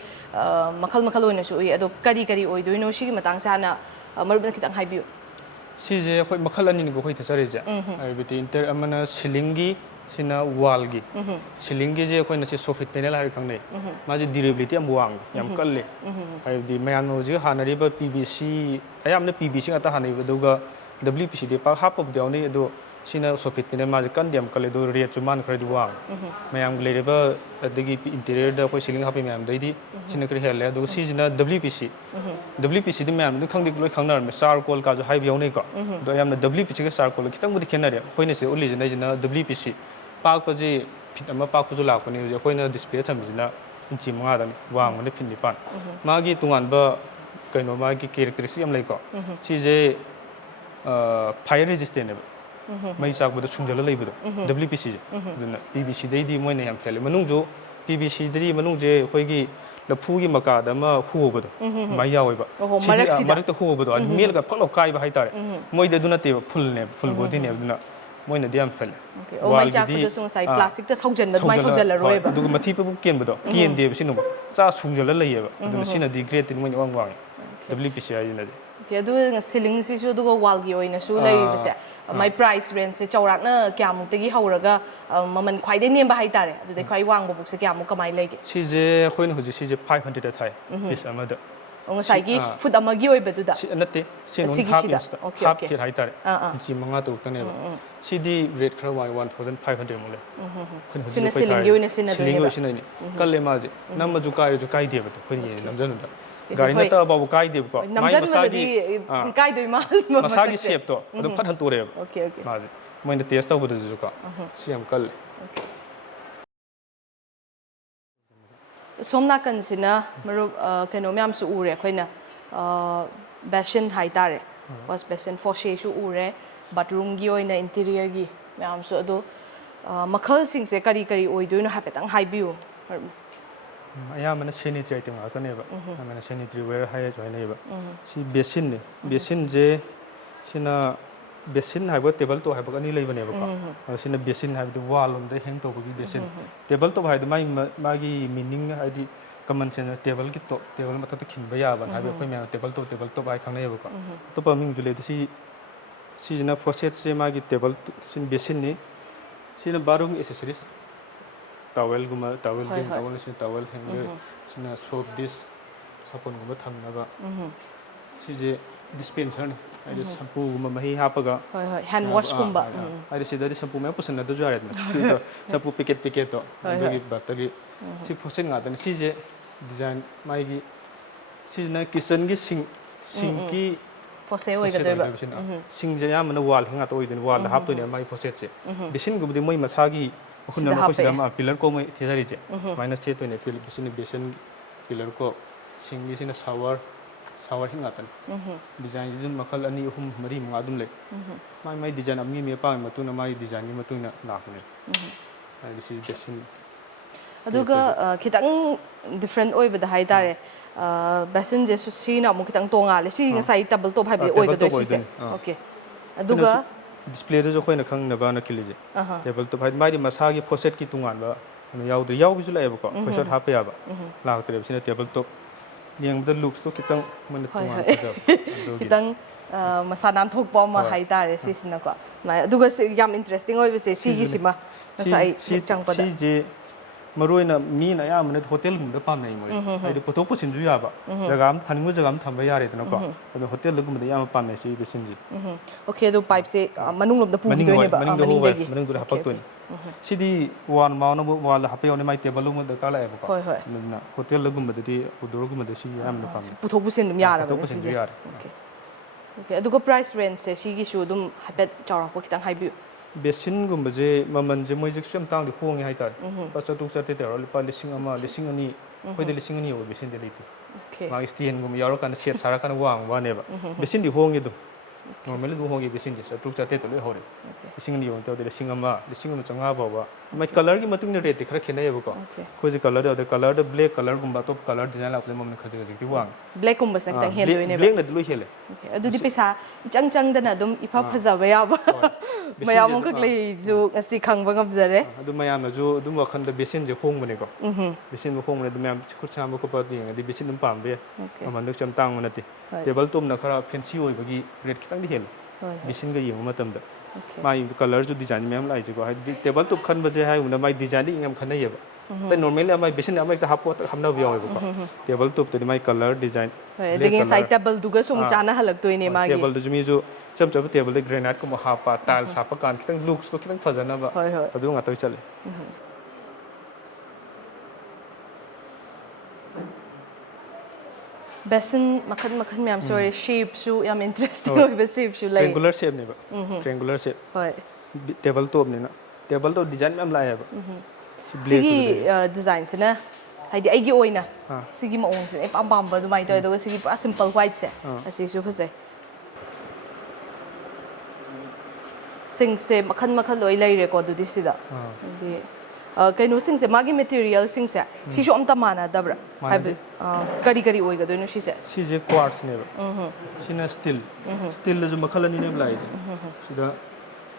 makhal oina su uye ado kari oidoino sigi matang sana marup na kitang haibiu si je khoi makhal ani ni khoi thachare je ai biti inter amana ceiling gi sina wall gi ceiling gi je khoi na se soffit panel har khangne ma je durability am wang yam kalle ai di mayan no je hanari ba PVC ayam na PVC ata hanai ba duga WPC de pa half of the only do sina soffit panel ma je kan diam kalle do rate man khari wang mayam le ba adigi interior da khoi ceiling hapi mayam dai di sina kri hele do si jina WPC di mayam du khangdik loi khangnar me charcoal ka jo hai biau nei ko do ayam na WPC ga charcoal kitang budi khenare khoi ne se uli jina WPC pak pa ji fit ama pak ku la ko ni je khoi na display tham jina inchi manga da wang ne phin ni pan ma gi tungan ba kaino ma gi characteristic am lai ko si je fire resistant mai sak bu da sungjala lai bu WPC je duna PVC dai di moi ne yam phele manung jo PVC dri manung je khoi gi ꯂꯐꯨꯒꯤ ꯃꯀꯥꯗ ꯑꯃ ꯍꯣꯕꯗꯣ ꯃꯥꯏ ꯌꯥꯎꯋꯦꯕ ꯃꯔꯛꯇ ꯍꯣꯕꯗꯣ ꯃꯦꯜꯂꯒ ꯐꯛ ꯂꯥꯎ ꯀꯥꯏꯕ ꯍꯥꯏꯇꯥꯔꯦ ꯃꯣꯏꯗꯤ ꯑꯗꯨ ꯅꯠꯇꯦꯕ ꯐꯨꯜꯅꯦꯕ ꯐꯨꯜ ꯕꯣꯗꯤꯅꯦꯕ ꯑꯗꯨꯅ ꯃꯣꯏꯅꯗꯤ ꯌꯥꯝ ꯐꯜꯂꯦ ꯃꯩ ꯆꯥꯛꯄꯗꯁꯨ ꯉꯁꯥꯏ ꯄ꯭ꯂꯥꯁꯇꯤꯛꯇ ꯁꯧꯖꯟꯕ ꯑꯗꯨꯃꯥꯏꯅ ꯁꯧꯖꯜꯂꯔꯣꯏꯕ ꯑꯗꯨꯒ ꯃꯊꯤ ꯄꯨꯛ ꯀꯦꯟꯕꯗꯣ ꯀꯦꯟꯗꯦꯕ ꯁꯤꯅꯨꯕ ꯆꯥ ꯁꯨꯡꯖꯜꯂ ꯂꯩꯌꯦꯕ ꯑꯗꯨꯅ ꯁꯤꯅꯗꯤ ꯒ꯭ꯔꯦꯗꯇꯤ ꯃꯣꯏꯅ ꯋꯥꯡ ꯋꯥꯡꯉꯦ WPC ꯍꯥꯏꯁꯤꯅꯗꯤ ꯑꯗꯨꯒ ꯁꯤꯂꯤꯡꯁꯤꯁꯨ ꯑꯗꯨꯒ ꯋꯥꯜꯒꯤ ꯑꯣꯏꯅꯁꯨ ꯂꯩꯔꯤꯕꯁꯦ ꯃꯥꯏ ꯄ꯭ꯔꯥꯏꯁ ꯔꯦꯟꯖꯁꯦ ꯆꯥꯎꯔꯥꯛꯅ ꯀꯌꯥꯃꯨꯛꯇꯒꯤ ꯍꯧꯔꯒ ꯃꯃꯜ ꯈ꯭ꯋꯥꯏꯗꯒꯤ ꯅꯦꯝꯕ ꯍꯥꯏꯇꯥꯔꯦ ꯑꯗꯨꯗꯩ ꯈ꯭ꯋꯥꯏ ꯋꯥꯡꯕ ꯕꯨꯛꯁꯦ ꯀꯌꯥꯃꯨꯛ ꯀꯃꯥꯏꯅ ꯂꯩꯒꯦ ꯁꯤꯁꯦ ꯑꯩꯈꯣꯏꯅ ꯍꯧꯖꯤꯛ ꯁꯤꯁꯦ 500ꯗ ꯊꯥꯏ ꯄꯤꯁ ꯑꯃꯗ ꯉꯁꯥꯏꯒꯤ ꯐꯨꯠ ꯑꯃꯒꯤ ꯑꯣꯏꯕꯗꯨꯗ ꯅꯠꯇꯦ ꯁꯤ ꯍꯥꯐ ꯏꯟꯁꯇ ꯍꯥꯐ ꯐꯤꯠ ꯍꯥꯏꯇꯥꯔꯦ ꯏꯟꯆꯤ 5-6ꯇꯅꯦꯕ ꯁꯤꯗꯤ ꯔꯦꯠ ꯈꯔ ꯋꯥꯏ 1500 ꯃꯨꯛ ꯂꯩ ꯑꯩꯈꯣꯏꯅ ꯍꯧꯖꯤꯛ ꯑꯩꯈꯣꯏ ꯁꯤꯂꯤꯡꯒꯤ ꯑꯣꯏꯅ ꯁꯤꯂꯤꯡꯒꯤ ꯑꯣꯏꯅ ꯁꯤꯟꯅꯩꯅꯤ ꯀꯜꯂꯦ ꯃꯥꯁꯦ ꯅꯝꯃꯁꯨ ꯀꯥꯏꯔꯁꯨ ꯀꯥꯏꯗꯦꯕ ꯑꯩꯈꯣꯏꯅ ꯌꯦꯡꯉꯦ ꯅꯝꯖꯟꯕꯗ ꯒꯥꯔꯤ ꯅꯠꯇꯕ ꯐꯥꯎꯕ ꯀꯥꯏꯗꯦꯕꯀꯣ ꯃꯥꯏ ꯃꯁꯥꯒꯤ ꯀꯥꯏꯗꯣꯏ ꯃꯥꯜꯕ ꯃꯁꯥꯒꯤ ꯁꯦꯞꯇꯣ ꯑꯗꯨꯝ ꯐꯠ ꯍꯟꯇꯣꯔꯛꯑꯦꯕ ꯃꯥꯁꯦ ꯃꯣꯏꯅ ꯇꯦꯁ ꯇꯧꯕꯗꯁꯨ ꯀꯣ ꯁꯤ ꯌꯥꯝ ꯀꯜꯂꯦ ꯁꯣꯝ ꯅꯥꯀꯟꯁꯤꯅ ꯃꯔꯨꯞ ꯀꯩꯅꯣ ꯃꯌꯥꯝꯁꯨ ꯎꯔꯦ ꯑꯩꯈꯣꯏꯅ ꯕꯦꯁꯤꯟ ꯍꯥꯏꯇꯥꯔꯦ ꯋꯥꯁ ꯕꯦꯁꯤꯟ ꯐꯣꯁꯦꯁꯨ ꯎꯔꯦ ꯕꯥꯠꯔꯨꯝꯒꯤ ꯑꯣꯏꯅ ꯏꯟꯇꯤꯔꯤꯌꯔꯒꯤ ꯃꯌꯥꯝꯁꯨ ꯑꯗꯣ ꯃꯈꯜꯁꯤꯡꯁꯦ ꯀꯔꯤ ꯀꯔꯤ ꯑꯣꯏꯗꯣꯏꯅꯣ ꯍꯥꯏꯐꯦꯠꯇꯪ ꯍꯥꯏꯕꯤꯌꯨ ꯑꯌꯥꯝꯕꯅ ꯁꯦꯅꯤꯇꯔꯤ ꯑꯥꯏꯇꯦꯝ ꯉꯥꯛꯇꯅꯦꯕ ꯑꯌꯥꯝꯕꯅ ꯁꯦꯅꯤꯇꯔꯤ ꯋꯦꯌꯔ ꯍꯥꯏꯔꯁꯨ ꯍꯥꯏꯅꯩꯕ ꯁꯤ ꯕꯦꯁꯤꯟꯅꯦ ꯕꯦꯁꯤꯟꯁꯦ ꯁꯤꯅ ꯕꯦꯁꯤꯟ ꯍꯥꯏꯕ ꯇꯦꯕꯜ ꯇꯣꯞ ꯍꯥꯏꯕ ꯑꯅꯤ ꯂꯩꯕꯅꯦꯕꯀꯣ ꯁꯤꯅ ꯕꯦꯁꯤꯟ ꯍꯥꯏꯕꯗꯤ ꯋꯥꯜ ꯂꯣꯝꯗ ꯍꯦꯡ ꯇꯧꯕꯒꯤ ꯕꯦꯁꯤꯟ ꯇꯦꯕꯜ ꯇꯣꯞ ꯍꯥꯏꯕꯗꯤ ꯃꯥꯒꯤ ꯃꯤꯅꯤꯡ ꯍꯥꯏꯗꯤ ꯀꯃꯟ ꯁꯦꯟꯁ ꯇꯦꯕꯜꯒꯤ ꯇꯣꯞ ꯇꯦꯕꯜ ꯃꯊꯛꯇ ꯈꯤꯟꯕ ꯌꯥꯕ ꯍꯥꯏꯕ ꯑꯩꯈꯣꯏ ꯃꯌꯥꯝ ꯇꯦꯕꯜ ꯇꯣꯞ ꯍꯥꯏ ꯈꯪꯅꯩꯌꯦꯕꯀꯣ ꯑꯇꯣꯞꯄ ꯃꯤꯡꯁꯨ ꯂꯩ ꯁꯤꯁꯤꯅ ꯐꯣꯁꯦꯠꯁꯦ ꯃꯥꯒꯤ ꯇꯦꯕꯜ ꯁꯤꯅ ꯕꯦꯁꯤꯟꯅꯤ ꯁꯤꯅ ꯕꯥꯠꯔꯨꯝ ꯑꯦꯁꯦꯁꯔꯤꯁ ꯇꯥꯋꯦꯜꯒꯨꯝꯕ ꯇꯥꯋꯦꯜꯒꯤ ꯇꯥꯋꯦꯜ ꯁꯤꯅ ꯇꯥꯋꯦꯜ ꯍꯦꯡꯒꯔ ꯁꯤꯅ ꯁꯣꯞ ꯗꯤꯁ ꯁꯥꯄꯣꯟꯒꯨꯝꯕ ꯊꯝꯅꯕ ꯁꯤꯁꯦ ꯗꯤꯁꯄꯦꯟꯁꯔꯅꯤ ꯍꯥꯏꯗꯤ ꯁꯝꯄꯨꯒꯨꯝꯕ ꯃꯍꯤ ꯍꯥꯞꯄꯒ ꯍꯦꯟ ꯋꯥꯁꯀꯨꯝꯕ ꯍꯥꯏꯗꯤ ꯁꯤꯗꯗꯤ ꯁꯝꯄꯨ ꯃꯌꯥꯝ ꯄꯨꯁꯤꯟꯅꯗꯁꯨ ꯌꯥꯔꯦꯗꯅ ꯁꯝꯄꯨ ꯄꯦꯀꯦꯠꯇꯣ ꯑꯗꯨꯒꯤ ꯕꯥꯠꯇꯒꯤ ꯁꯤ ꯐꯣꯁꯦꯠ ꯉꯥꯛꯇꯅꯤ ꯁꯤꯁꯦ ꯗꯤꯖꯥꯏꯟ ꯃꯥꯒꯤ ꯁꯤꯁꯤꯅ ꯀꯤꯆꯟꯒꯤ ꯁꯤꯡꯀꯤ ꯐꯣꯁꯦ ꯑꯣꯏꯒꯗꯣꯏꯕ ꯁꯤꯡꯁꯦ ꯑꯌꯥꯝꯕꯅ ꯋꯥꯜ ꯉꯥꯛꯇ ꯑꯣꯏꯗꯣꯏꯅꯤ ꯋꯥꯜꯗ ꯍꯥꯞꯇꯣꯏꯅꯦ ꯃꯥꯒꯤ ꯐꯣꯁꯦꯠꯁꯦ ꯕꯦꯁꯤꯟꯒꯨꯝꯕꯗꯤ ꯃꯣꯏ ꯃꯁꯥꯒꯤ ꯑꯩꯈꯣꯏꯅ ꯃꯈꯣꯏꯁꯤꯗ ꯑꯃ ꯄꯤꯂꯔ ꯀꯣꯛ ꯃꯣꯏ ꯊꯦꯖꯔꯤꯁꯦ ꯁꯨꯃꯥꯏꯅ ꯁꯦꯠꯇꯣꯏꯅꯦ ꯁꯤꯅ ꯕꯦꯁꯤꯟ ꯄꯤꯂꯔ ꯀꯣꯛ ꯁꯤꯡꯒꯤꯁꯤꯅ ꯁꯥꯋꯔ ꯍꯤꯡ ꯉꯥꯛꯇꯅꯤ ꯗꯤꯖꯥꯏꯟꯁꯤ ꯑꯗꯨꯝ ꯃꯈꯜ 2, 3, 4, 5 ꯑꯗꯨꯝ ꯂꯩ ꯃꯥꯏ ꯗꯤꯖꯥꯏꯟ ꯑꯃꯒꯤ ꯑꯄꯥꯝꯕꯒꯤ ꯃꯇꯨꯡꯏꯟꯅ ꯃꯥꯒꯤ ꯗꯤꯖꯥꯏꯟꯒꯤ ꯃꯇꯨꯡꯏꯟꯅ ꯂꯥꯛꯄꯅꯦ ꯍꯥꯏꯗꯤ ꯁꯤ ꯕꯦꯁꯤꯟ ꯑꯗꯨꯒ ꯈꯤꯇꯪ ꯗꯤꯐ꯭ꯔꯦꯟ ꯑꯣꯏꯕꯗ ꯍꯥꯏꯇꯥꯔꯦ ꯕꯦꯁꯤꯟꯁꯦ ꯁꯤꯅ ꯑꯃꯨꯛ ꯈꯤꯇꯪ ꯇꯣꯡꯉꯥꯜꯂꯦ ꯁꯤ ꯉꯁꯥꯏ ꯇꯦꯕꯜ ꯇꯣꯞ ꯍꯥꯏꯕꯗꯤ ꯑꯣꯏꯒꯗꯣꯏ ꯁꯤꯁꯦ ꯑꯣꯀꯦ ꯑꯗꯨꯒ ꯗꯤꯁꯄ꯭ꯂꯦꯗꯁꯨ ꯑꯩꯈꯣꯏꯅ ꯈꯪꯅꯕꯅ ꯈꯤꯜꯂꯤꯁꯦ ꯇꯦꯕꯜ ꯇꯣꯞ ꯍꯥꯏꯗꯤ ꯃꯥꯒꯤ ꯃꯁꯥꯒꯤ ꯐꯣꯁꯦꯠꯀꯤ ꯇꯣꯉꯥꯟꯕ ꯌꯥꯎꯕꯁꯨ ꯂꯥꯛꯑꯦꯕꯀꯣ ꯐꯣꯁꯦꯠ ꯍꯥꯞꯄ ꯌꯥꯕ ꯂꯥꯛꯇ꯭ꯔꯦꯕ ꯁꯤꯅ ꯇꯦꯕꯜ ꯇꯣꯞ ꯌꯦꯡꯕꯗ ꯂꯨꯛꯁꯇꯣ ꯈꯤꯇꯪ ꯃꯣꯏꯅ ꯇꯣꯉꯥꯟ ꯐꯖꯕ ꯈꯤꯇꯪ ꯃꯁꯥ ꯅꯥꯟꯊꯣꯛꯄ ꯑꯃ ꯍꯥꯏꯇꯥꯔꯦ ꯁꯤꯁꯤꯅꯀꯣ ꯌꯥꯝ ꯏꯟꯇꯔꯦꯁꯇꯤꯡ ꯑꯣꯏꯕꯁꯦ ꯁꯤꯒꯤꯁꯤꯃ ꯉꯁꯥꯏ ꯆꯪꯕꯗ ꯁꯤꯁꯦ ꯃꯔꯨꯑꯣꯏꯅ ꯃꯤꯅ ꯑꯌꯥꯝꯕꯅ ꯍꯣꯇꯦꯜꯒꯨꯝꯕꯗ ꯄꯥꯝꯅꯩ ꯃꯣꯏꯁꯦ ꯍꯥꯏꯗꯤ ꯄꯨꯊꯣꯛ ꯄꯨꯁꯤꯟꯁꯨ ꯌꯥꯕ ꯖꯒꯥ ꯑꯃ ꯊꯝꯅꯤꯡꯕ ꯖꯒꯥ ꯑꯃ ꯊꯝꯕ ꯌꯥꯔꯦꯗꯅꯀꯣ ꯑꯗꯣ ꯍꯣꯇꯦꯜꯗꯒꯨꯝꯕꯗ ꯌꯥꯝꯅ ꯄꯥꯝꯅꯩ ꯁꯤ ꯕꯦꯁꯤꯟꯁꯦ ꯑꯣꯀꯦ ꯑꯗꯣ ꯄꯥꯏꯞꯁꯦ ꯃꯅꯨꯡꯂꯣꯝꯗ ꯄꯨꯈꯤꯗꯣꯏꯅꯦꯕ ꯃꯅꯤꯡꯗꯒꯤ ꯃꯅꯨꯡꯗ ꯍꯥꯞꯄꯛꯇꯣꯏꯅꯤ ꯁꯤꯗꯤ ꯋꯥꯜ ꯃꯥꯎꯅꯕ ꯋꯥꯜꯗ ꯍꯥꯞꯄ ꯌꯥꯎꯅꯤ ꯃꯥꯏ ꯇꯦꯕꯜ ꯑꯃ ꯗꯔꯀꯥꯔ ꯂꯥꯛꯑꯦꯕꯀꯣ ꯑꯗꯨꯅ ꯍꯣꯇꯦꯜꯗꯒꯨꯝꯕꯗꯗꯤ ꯑꯥꯎꯠꯗꯣꯔꯒꯨꯝꯕꯗꯗꯤ ꯁꯤ ꯌꯥꯝꯅ ꯄꯥꯝꯃꯦ ꯄꯨꯊꯣꯛ ꯄꯨꯁꯤꯟ ꯑꯗꯨꯝ ꯌꯥꯔꯕꯅꯦ ꯁꯤꯁꯦ ꯌꯥꯔꯦ ꯑꯣꯀꯦ ꯑꯗꯨꯒ ꯄ꯭ꯔꯥꯏꯁ ꯔꯦꯟꯖꯁꯦ ꯁꯤꯒꯤꯁꯨ ꯑꯗꯨꯝ ꯍꯥꯏꯐꯦꯠ ꯆꯥꯎꯔꯥꯛꯄ ꯈꯤꯇꯪ ꯍꯥꯏꯕꯤꯌꯨ ꯕꯦꯁꯤꯟꯒꯨꯝꯕꯁꯦ ꯃꯃꯜꯁꯦ ꯃꯣꯏꯁꯦ ꯌꯥꯝ ꯇꯥꯡꯗꯤ ꯍꯣꯡꯉꯦ ꯍꯥꯏꯇꯥꯔꯦ ꯂꯨꯄꯥ 4,000-4,800 ꯇꯧꯔ ꯂꯨꯄꯥ 1,000, 1,200 ꯑꯩꯈꯣꯏꯗ 2,000 ꯌꯧꯕ ꯕꯦꯁꯤꯟꯗꯤ ꯂꯩꯇꯦ ꯃꯥꯒꯤ ꯁ꯭ꯇꯦꯟꯒꯨꯝꯕ ꯌꯥꯎꯔꯀꯥꯟꯗ ꯁꯦꯠ ꯁꯥꯔꯀꯥꯟꯗ ꯋꯥꯡꯕ ꯋꯥꯅꯦꯕ ꯕꯦꯁꯤꯟꯗꯤ ꯍꯣꯡꯉꯦ ꯑꯗꯨꯝ ꯅꯣꯔꯃꯦꯜ ꯑꯗꯨꯝ ꯍꯣꯡꯉꯦ ꯕꯦꯁꯤꯟꯁꯦ 4,000-4,800 ꯂꯣꯏ ꯍꯧꯔꯦ 2,000 ꯌꯧꯅ ꯇꯧꯗꯦ 1,000, 1,500 ꯐꯥꯎꯕ ꯃꯥꯏ ꯀꯂꯔꯒꯤ ꯃꯇꯨꯡ ꯏꯟꯅ ꯔꯦꯠꯇꯤ ꯈꯔ ꯈꯦꯠꯅꯩꯌꯦꯕꯀꯣ ꯑꯩꯈꯣꯏꯁꯦ ꯀꯂꯔ ꯌꯥꯎꯗꯦ ꯀꯂꯔꯗ ꯕ꯭ꯂꯦꯛ ꯀꯂꯔꯒꯨꯝꯕ ꯑꯇꯣꯞꯄ ꯀꯂꯔ ꯗꯤꯖꯥꯏꯟ ꯂꯥꯛꯄꯁꯦ ꯃꯃꯜ ꯈꯖꯤꯛꯇꯤ ꯋꯥꯡꯉꯦ ꯕ꯭ꯂꯦꯛꯀꯨꯝꯕꯁꯦ ꯈꯤꯇꯪ ꯍꯦꯟꯗꯣꯏꯅꯦꯕ ꯕ꯭ꯂꯦꯛꯅꯗꯤ ꯂꯣꯏ ꯍꯦꯜꯂꯦ ꯑꯗꯨꯗꯤ ꯄꯩꯁꯥ ꯏꯆꯪ ꯆꯪꯗꯅ ꯑꯗꯨꯝ ꯏꯐ ꯐꯖꯕ ꯌꯥꯕ ꯃꯌꯥꯝ ꯑꯃꯈꯛ ꯂꯩꯁꯨ ꯉꯁꯤ ꯈꯪꯕ ꯉꯝꯖꯔꯦ ꯑꯗꯨ ꯃꯌꯥꯝꯅꯁꯨ ꯑꯗꯨꯝ ꯋꯥꯈꯜꯗ ꯕꯦꯁꯤꯟꯁꯦ ꯍꯣꯡꯕꯅꯦꯀꯣ ꯕꯦꯁꯤꯟ ꯍꯣꯡꯕꯅꯦ ꯑꯗꯨꯝ ꯃꯌꯥꯝ ꯈꯨꯠ ꯁꯥꯡꯕ ꯈꯣꯠꯄ ꯌꯦꯡꯉꯗꯤ ꯕꯦꯁꯤꯟ ꯑꯗꯨꯝ ꯄꯥꯝꯕ ꯌꯥꯏ ꯃꯃꯜꯗꯨꯁꯨ ꯌꯥꯝ ꯇꯥꯡꯕ ꯅꯠꯇꯦ ꯇꯦꯕꯜ ꯇꯣꯞꯅ ꯈꯔ ꯐꯦꯟꯁꯤ ꯑꯣꯏꯕꯒꯤ ꯔꯦꯠ ꯈꯤꯇꯪꯗꯤ ꯍꯦꯜꯂꯦ ꯕꯦꯁꯤꯟꯒ ꯌꯦꯡꯕ ꯃꯇꯝꯗ ꯃꯥꯒꯤ ꯀꯂꯔꯁꯨ ꯗꯤꯖꯥꯏꯟ ꯃꯌꯥꯝ ꯂꯥꯛꯏꯁꯦꯀꯣ ꯍꯥꯏꯗꯤ ꯇꯦꯕल ꯇꯣꯞ ꯈꯟꯕꯁꯦ ꯍꯥꯏꯕꯅ ꯃꯥꯒꯤ ꯗꯤꯖꯥꯏꯟꯗꯤ ꯌꯥꯝ ꯈꯟꯅꯩꯌꯦꯕ ꯑꯇꯩ ꯅꯣꯔꯃꯦꯜꯂꯤ ꯃꯥꯒꯤ ꯕꯦꯁꯤꯟ ꯑꯃ ꯍꯦꯛꯇ ꯍꯥꯞꯅꯕ ꯌꯥꯎꯋꯦꯕꯀꯣ ꯇꯦꯕल ꯇꯣꯞꯇꯗꯤ ꯃꯥꯒꯤ ꯀꯂꯔ ꯗꯤꯖꯥꯏन ꯑꯗꯒꯤ ꯉꯁꯥꯏ ꯇꯦꯕꯜꯗꯨꯒꯁꯨ ꯑꯃꯨꯛ ꯆꯥꯟꯅꯍꯜꯂꯛꯇꯣꯏꯅꯦ ꯃꯥꯒꯤ ꯇꯦꯕꯜꯗꯨꯁꯨ ꯃꯤꯁꯨ ꯏꯆꯝ ꯆꯝꯕ ꯇꯦꯕꯜꯗ ꯒ꯭ꯔꯦꯅꯥꯏꯠꯀꯨꯝꯕ ꯍꯥꯞꯄ ꯇꯥꯏꯜꯁ ꯍꯥꯞꯄ ꯀꯥꯟꯗ ꯈꯤꯇꯪ ꯂꯨꯛꯁꯇꯣ ꯈꯤꯇꯪ ꯐꯖꯅꯕ ꯑꯗꯨ ꯉꯥꯛꯇ ꯆꯠꯂꯦ बेसन मखन मखन मैम से शेप शू या इंटरेस्टिंग होइबे शेप शू लाई ट्रायंगुलर शेप नेबा ट्रायंगुलर शेप होय टेबल टॉप नेना टेबल टॉप डिजाइन मैम लायबा सिगी डिजाइन से ना हाइदि आइगी ओइना सिगी मओंग से पाम पाम बा दुमाइ तोय दो सिगी पूरा सिंपल व्हाइट से असि सु फसे सिंग से मखन मखन लोइ लै रे को दुदि सिदा दि ꯀꯩꯅꯣꯁꯤꯡꯁꯦ ꯃꯥꯒꯤ ꯃꯦꯇꯤꯔꯤꯌꯦꯜꯁꯤꯡꯁꯦ ꯁꯤꯁꯨ ꯑꯝꯇ ꯃꯥꯟꯅꯗꯕ꯭ꯔꯥ ꯍꯥꯏꯕꯗꯤ ꯀꯔꯤ ꯀꯔꯤ ꯑꯣꯏꯒꯗꯣꯏꯅꯣ ꯁꯤꯁꯦ ꯁꯤꯁꯦ ꯀ꯭ꯋꯥꯔꯠꯁꯅꯦꯕ ꯁꯤꯅ ꯁ꯭ꯇꯤꯜ ꯁ꯭ꯇꯤꯜꯗꯁꯨ ꯃꯈꯜ ꯑꯅꯤꯅꯦꯕ ꯂꯥꯛꯏꯁꯦ ꯁꯤꯗ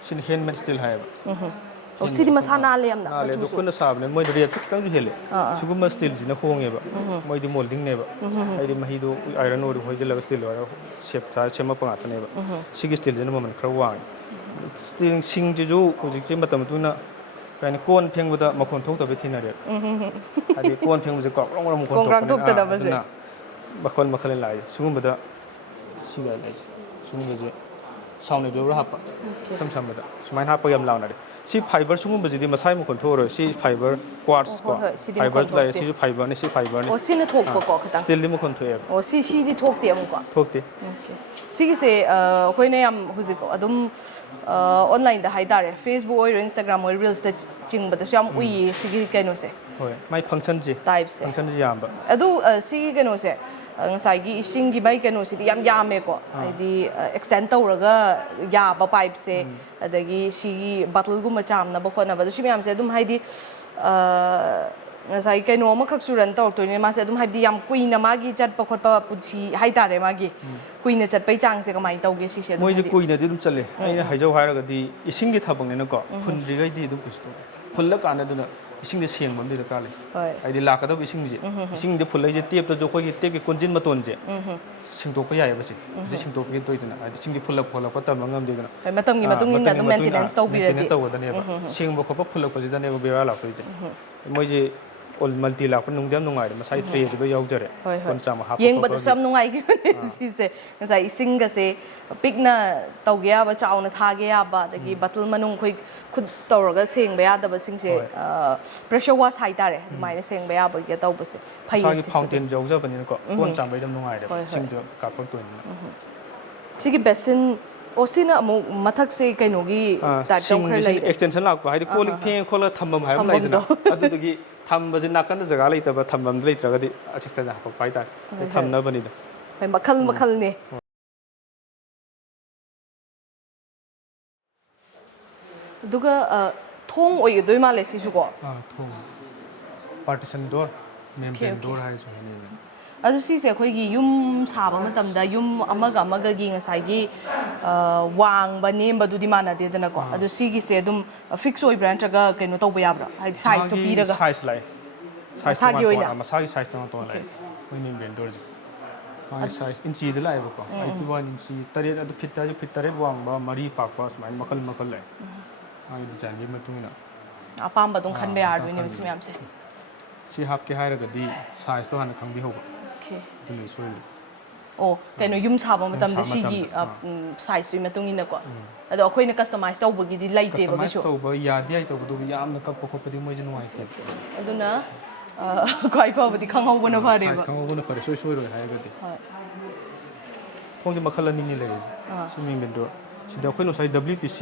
ꯁꯤꯅ ꯍꯦꯟꯃꯦꯗ ꯁ꯭ꯇꯤꯜ ꯍꯥꯏꯌꯦꯕ ꯑꯣ ꯁꯤꯗꯤ ꯃꯁꯥ ꯅꯥꯜꯂꯦ ꯌꯥꯝꯅ ꯅꯥꯜꯂꯦ ꯑꯗꯣ ꯈꯨꯠꯅ ꯁꯥꯕꯅꯦ ꯃꯣꯏꯗ ꯔꯦꯠꯁꯨ ꯈꯤꯇꯪꯁꯨ ꯍꯦꯜꯂꯦ ꯁꯤꯒꯨꯝꯕ ꯁ꯭ꯇꯤꯜꯁꯤꯅ ꯍꯣꯡꯉꯦꯕ ꯃꯣꯏꯗꯤ ꯃꯣꯜꯗꯤꯡꯅꯦꯕ ꯍꯥꯏꯗꯤ ꯃꯍꯤꯗꯣ ꯑꯥꯏꯔꯟ ꯑꯣꯏꯔ ꯍꯣꯏꯖꯤꯜꯂꯒ ꯁ꯭ꯇꯤꯜ ꯑꯣꯏꯔꯒ ꯁꯦꯞ ꯁꯦꯝꯃꯛꯄ ꯉꯥꯛꯇꯅꯦꯕ ꯁꯤꯒꯤ ꯁ꯭ꯇꯤꯜꯁꯤꯅ ꯃꯃꯜ ꯈꯔ ꯋꯥꯡꯉꯦ ꯁꯤꯡꯁꯤꯁꯨ ꯍꯧꯖꯤꯛꯁꯤ ꯃꯇꯝ ꯃꯇꯨꯡꯏꯟꯅ ꯀꯩ ꯍꯥꯏꯅꯤ ꯀꯣꯟ ꯐꯦꯡꯕꯗ ꯃꯈꯣꯟ ꯊꯣꯛꯇꯕꯩ ꯊꯤꯅꯔꯦ ꯍꯥꯏꯗꯤ ꯀꯣꯟ ꯐꯦꯡꯕꯁꯦ ꯀꯣꯡ ꯀꯣꯡ ꯃꯈꯣꯟ ꯊꯣꯛꯄꯅꯤꯅ ꯑꯗꯨꯅ ꯃꯈꯜ ꯃꯈꯜ ꯂꯥꯛꯑꯦ ꯁꯤꯒꯨꯝꯕꯗ ꯁꯤꯒ ꯂꯩꯁꯦ ꯁꯤꯒꯨꯝꯕꯁꯦ ꯁꯥꯎꯟ ꯑꯦꯕꯖꯣꯔꯕꯔ ꯍꯥꯞꯄ ꯏꯁꯝ ꯁꯝꯕꯗ ꯁꯨꯃꯥꯏꯅ ꯍꯥꯞꯄ ꯌꯥꯝ ꯂꯥꯎꯅꯔꯦ ꯁꯤ ꯐꯥꯏꯕꯔ ꯁꯤꯒꯨꯝꯕꯁꯤꯗꯤ ꯃꯁꯥꯒꯤ ꯃꯈꯣꯟ ꯊꯣꯛꯑꯔꯣꯏ ꯁꯤ ꯐꯥꯏꯕꯔ ꯀ꯭ꯋꯥꯔꯠꯁ ꯀꯣ ꯐꯥꯏꯕꯔ ꯂꯩꯔꯦ ꯁꯤꯁꯨ ꯐꯥꯏꯕꯔꯅꯤ ꯁꯤ ꯐꯥꯏꯕꯔꯅꯤ ꯑꯣ ꯁꯤꯅ ꯊꯣꯛꯄꯀꯣ ꯈꯤꯇꯪ ꯁ꯭ꯇꯤꯜꯗꯤ ꯃꯈꯣꯟ ꯊꯣꯛꯑꯦꯕ ꯑꯣ ꯁꯤꯗꯤ ꯊꯣꯛꯇꯦ ꯑꯃꯨꯛꯀꯣ ꯊꯣꯛꯇꯦ ꯁꯤꯒꯤꯁꯦ ꯑꯩꯈꯣꯏꯅ ꯌꯥꯝ ꯍꯧꯖꯤꯛ ꯑꯗꯨꯝ ꯑꯣꯟꯂꯥꯏꯟꯗ ꯍꯥꯏꯇꯥꯔꯦ ꯐꯦꯁꯕꯨꯛ ꯑꯣꯏꯔꯣ ꯏꯟꯁꯇꯥꯒ꯭ꯔꯥꯝ ꯑꯣꯏꯔꯣ ꯔꯤꯜꯁꯇ ꯆꯤꯡꯕꯗꯁꯨ ꯌꯥꯝ ꯎꯏꯌꯦ ꯁꯤꯒꯤ ꯀꯩꯅꯣꯁꯦ ꯍꯣꯏ ꯃꯥꯏ ꯐꯪꯁꯟꯁꯦ ꯇꯥꯏꯞꯁꯦ ꯐꯪꯁꯟꯁꯦ ꯌꯥꯝꯕ ꯑꯗꯨ ꯁꯤꯒꯤ ꯀꯩꯅꯣꯁꯦ ꯉꯁꯥꯏꯒꯤ ꯏꯁꯤꯡꯒꯤ ꯃꯩ ꯀꯩꯅꯣꯁꯤꯗꯤ ꯌꯥꯝ ꯌꯥꯝꯃꯦꯀꯣ ꯍꯥꯏꯗꯤ ꯑꯦꯛꯁꯇꯦꯟ ꯇꯧꯔꯒ ꯌꯥꯕ ꯄꯥꯏꯞꯁꯦ ꯑꯗꯒꯤ ꯁꯤꯒꯤ ꯕꯇꯜꯒꯨꯝꯕ ꯆꯥꯝꯅꯕ ꯈꯣꯠꯅꯕ ꯑꯗꯨ ꯁꯤ ꯃꯌꯥꯝꯁꯦ ꯑꯗꯨꯝ ꯍꯥꯏꯗꯤ ꯉꯁꯥꯏ ꯀꯩꯅꯣ ꯑꯃꯈꯛꯁꯨ ꯔꯟ ꯇꯧꯔꯛꯇꯣꯏꯅꯦ ꯃꯥꯁꯦ ꯑꯗꯨꯝ ꯍꯥꯏꯕꯗꯤ ꯌꯥꯝ ꯀꯨꯏꯅ ꯃꯥꯒꯤ ꯆꯠꯄ ꯈꯣꯠꯄ ꯄꯨꯟꯁꯤ ꯍꯥꯏꯇꯥꯔꯦ ꯃꯥꯒꯤ ꯀꯨꯏꯅ ꯆꯠꯄꯩ ꯆꯥꯡꯁꯦ ꯀꯃꯥꯏꯅ ꯇꯧꯒꯦ ꯁꯤꯁꯦ ꯑꯗꯨꯝ ꯃꯣꯏꯁꯦ ꯍꯥꯏꯗꯤ ꯀꯨꯏꯅꯗꯤ ꯑꯗꯨꯝ ꯆꯠꯂꯦ ꯑꯩꯅ ꯍꯥꯏꯖꯧ ꯍꯥꯏꯔꯒꯗꯤ ꯏꯁꯤꯡꯒꯤ ꯊꯕꯛꯅꯤꯅꯀꯣ ꯐꯨꯟꯗ꯭ꯔꯤꯉꯩꯗꯤ ꯑꯗꯨꯝ ꯀꯩꯁꯨ ꯇꯧꯗꯦ ꯐꯨꯜꯂꯀꯥꯟꯗ ꯑꯗꯨꯅ ꯏꯁꯤꯡꯗ ꯁꯦꯡꯕ ꯑꯃꯗꯤ ꯗꯔꯀꯥꯔ ꯂꯩ ꯍꯣꯏ ꯍꯥꯏꯗꯤ ꯂꯥꯛꯀꯗꯕ ꯏꯁꯤꯡꯁꯦ ꯏꯁꯤꯡꯁꯦ ꯐꯨꯜꯂꯛꯏꯁꯦ ꯇꯦꯞꯇꯁꯨ ꯑꯩꯈꯣꯏꯒꯤ ꯇꯦꯞꯀꯤ ꯀꯣꯟꯖꯤꯟ ꯃꯇꯣꯟꯁꯦ ꯁꯦꯡꯗꯣꯛꯄ ꯌꯥꯏꯑꯕ ꯁꯤ ꯁꯦꯡꯗꯣꯛꯄꯒꯤ ꯇꯣꯏꯗꯅ ꯍꯥꯏꯗꯤ ꯏꯁꯤꯡꯁꯦ ꯐꯨꯜꯂꯛꯄ ꯇꯝꯕ ꯉꯝꯗꯦꯗꯅ ꯍꯣꯏ ꯃꯇꯝꯒꯤ ꯃꯇꯨꯡ ꯏꯟꯅ ꯑꯗꯨꯝ ꯃꯦꯟꯇꯦꯅꯦꯟꯁ ꯇꯧꯕꯤꯔꯗꯤ ꯃꯦꯟꯇꯦꯅꯦꯟꯁ ꯇꯧꯒꯗꯅꯦꯕ ꯁꯦꯡꯕ ꯈꯣꯠꯄ ꯐꯨꯜꯂꯛꯄꯁꯤꯗꯅꯦꯕ ꯕꯦꯔꯥ ꯂꯥꯛꯇꯣꯏꯁꯦ ꯃꯣꯏꯁꯦ ꯃꯜꯇꯤ ꯂꯥꯛꯄ ꯅꯨꯡꯗꯤ ꯌꯥꯝ ꯅꯨꯡꯉꯥꯏꯔꯦ ꯃꯁꯥꯒꯤ ꯇ꯭ꯔꯦꯁꯨ ꯂꯣꯏ ꯌꯥꯎꯖꯔꯦ ꯍꯣꯏ ꯍꯣꯏ ꯀꯣꯟ ꯆꯥꯝꯃ ꯍꯥꯞꯄ ꯌꯦꯡꯕꯗꯁꯨ ꯈꯣꯠꯄꯒꯤ ꯌꯥꯝ ꯅꯨꯡꯉꯥꯏꯈꯤꯕꯅꯦ ꯁꯤꯁꯦ ꯉꯁꯥꯏ ꯏꯁꯤꯡꯒꯁꯦ ꯄꯤꯛꯅ ꯇꯧꯒꯦ ꯌꯥꯕ ꯆꯥꯎꯅ ꯊꯥꯒꯦ ꯌꯥꯕ ꯑꯗꯒꯤ ꯕꯇꯜ ꯃꯅꯨꯡ ꯑꯩꯈꯣꯏ ꯈꯨꯠ ꯇꯧꯔꯒ ꯁꯦꯡꯕ ꯌꯥꯗꯕꯁꯤꯡꯁꯦ ꯄ꯭ꯔꯦꯁꯔ ꯋꯥꯁ ꯍꯥꯏꯇꯥꯔꯦ ꯑꯗꯨꯃꯥꯏꯅ ꯁꯦꯡꯕ ꯌꯥꯕꯒꯤ ꯇꯧꯕꯁꯦ ꯐꯩꯌꯦ ꯃꯁꯥꯒꯤ ꯁꯤꯁꯨ ꯐꯥꯎꯟꯇꯦꯟ ꯌꯥꯎꯖꯕꯅꯤꯅꯀꯣ ꯀꯣꯟ ꯆꯥꯝꯕꯩꯗ ꯅꯨꯡꯉꯥꯏꯔꯦꯕ ꯍꯣꯏ ꯍꯣꯏ ꯏꯁꯤꯡꯗꯣ ꯀꯥꯞꯄꯛꯇꯣꯏꯅꯤꯅ ꯁꯤꯒꯤ ꯕꯦꯁꯤꯟ ꯑꯣ ꯁꯤꯅ ꯑꯃꯨꯛ ꯃꯊꯛꯁꯦ ꯀꯩꯅꯣꯒꯤ ꯇꯥꯏꯞ ꯇꯧ ꯈꯔ ꯁꯤꯡꯁꯤꯅ ꯂꯩꯔꯦ ꯑꯦꯛꯁꯇꯦꯟꯁꯟ ꯂꯥꯛꯄ ꯍꯥꯏꯗꯤ ꯀꯣꯜ ꯂꯤꯛ ꯐꯦꯡꯉ ꯈꯣꯠꯂꯒ ꯊꯝꯐꯝ ꯍꯥꯏꯕ ꯑꯃ ꯂꯩꯗꯅ ꯑꯗꯨꯗꯒꯤ ꯊꯝꯕꯁꯦ ꯅꯥꯀꯟꯗ ꯖꯒꯥ ꯂꯩꯇꯕ ꯊꯝꯐꯝ ꯂꯩꯇ꯭ꯔꯒꯗꯤ ꯑꯦꯛꯁꯇꯦꯟꯁꯟ ꯍꯥꯞꯄꯛꯄ ꯍꯥꯏꯇꯥꯔꯦ ꯊꯝꯅꯕꯅꯤꯗ ꯍꯣꯏ ꯃꯈꯜ ꯃꯈꯜꯅꯦ ꯑꯗꯨꯒ ꯊꯣꯡ ꯑꯣꯏꯒꯗꯣꯏ ꯃꯥꯜꯂꯦ ꯁꯤꯁꯨꯀꯣ ꯊꯣꯡ ꯄꯥꯔꯇꯤꯁꯟ ꯗꯣꯔ ꯃꯦꯝꯕ꯭ꯔꯦꯟ ꯗꯣꯔ ꯍꯥꯏꯔꯁꯨ ꯍꯥꯏꯅꯩ ꯑꯗꯨ ꯁꯤꯁꯦ ꯑꯩꯈꯣꯏꯒꯤ ꯌꯨꯝ ꯁꯥꯕ ꯃꯇꯝꯗ ꯌꯨꯝ ꯑꯃꯒ ꯑꯃꯒꯒꯤ ꯉꯁꯥꯏꯒꯤ ꯋꯥꯡꯕ ꯅꯦꯝꯕꯗꯨꯗꯤ ꯃꯥꯟꯅꯗꯦꯗꯅꯀꯣ ꯑꯗꯨ ꯁꯤꯒꯤꯁꯦ ꯑꯗꯨꯝ ꯐꯤꯛꯁ ꯑꯣꯏꯕ꯭ꯔꯥ ꯅꯠꯇ꯭ꯔꯒ ꯀꯩꯅꯣ ꯇꯧꯕ ꯌꯥꯕ꯭ꯔꯥ ꯍꯥꯏꯗꯤ ꯁꯥꯏꯖꯇꯣ ꯄꯤꯔꯒ ꯁꯥꯏꯖ ꯂꯥꯛꯑꯦ ꯃꯁꯥꯒꯤ ꯑꯣꯏꯅ ꯃꯁꯥꯒꯤ ꯁꯥꯏꯖ ꯇꯣꯉꯥꯟ ꯇꯣꯉꯥꯟ ꯂꯥꯛꯑꯦ ꯃꯣꯏ ꯃꯦꯝꯕ꯭ꯔꯦꯟ ꯗꯣꯔꯁꯦ ꯃꯥꯒꯤ ꯁꯥꯏꯖ ꯏꯟꯆꯤꯗ ꯂꯥꯛꯑꯦꯕꯀꯣ 81 ꯏꯟꯆꯤ 8 ꯑꯗꯨ ꯐꯤꯠ ꯍꯥꯏꯁꯦ ꯐꯤꯠ 8 ꯋꯥꯡꯕ 3 ꯄꯥꯛꯄ ꯁꯨꯃꯥꯏꯅ ꯃꯈꯜ ꯃꯈꯜ ꯂꯩ ꯃꯥꯒꯤ ꯗꯤꯖꯥꯏꯟꯒꯤ ꯃꯇꯨꯡ ꯏꯟꯅ ꯑꯄꯥꯝꯕ ꯑꯗꯨꯝ ꯈꯟꯕ ꯌꯥꯔꯗꯣꯏꯅꯦꯕ ꯁꯤ ꯃꯌꯥꯝꯁꯦ ꯁꯤ ꯍꯥꯞꯀꯦ ꯍꯥꯏꯔꯒꯗꯤ ꯁꯥꯏꯖꯇꯣ ꯍꯥꯟꯅ ꯈꯪꯕꯤꯍꯧꯕ ꯑꯗꯨꯅ ꯁꯣꯏꯔꯦ ꯑꯣ ꯀꯩꯅꯣ ꯌꯨꯝ ꯁꯥꯕ ꯃꯇꯝꯗ ꯁꯤꯒꯤ ꯁꯥꯏꯖꯇꯨꯒꯤ ꯃꯇꯨꯡ ꯏꯟꯅꯀꯣ ꯑꯗꯣ ꯑꯩꯈꯣꯏꯅ ꯀꯁꯇꯃꯥꯏꯖ ꯇꯧꯕꯒꯤꯗꯤ ꯂꯩꯇꯦꯕ ꯀꯩꯁꯨ ꯀꯁꯇꯃꯥꯏꯖ ꯇꯧꯕ ꯌꯥꯗꯤ ꯌꯥꯏ ꯇꯧꯕꯗꯨꯕꯨ ꯌꯥꯝꯅ ꯀꯛꯄ ꯈꯣꯠꯄꯗꯤ ꯃꯣꯏꯁꯦ ꯅꯨꯡꯉꯥꯏꯇꯦ ꯑꯗꯨꯅ ꯈ꯭ꯋꯥꯏ ꯐꯕꯗꯤ ꯈꯪꯍꯧꯕꯅ ꯐꯔꯦꯕ ꯁꯥꯏꯖ ꯈꯪꯍꯧꯕꯅ ꯐꯔꯦ ꯁꯣꯏꯔꯣꯏ ꯍꯥꯏꯔꯒꯗꯤ ꯊꯣꯡꯁꯦ ꯃꯈꯜ ꯑꯅꯤꯅꯤ ꯂꯩꯔꯤꯁꯦ ꯁꯤ ꯃꯦꯝꯕ꯭ꯔꯦꯟ ꯁꯤꯗ ꯑꯩꯈꯣꯏꯅ ꯉꯁꯥꯏ WPC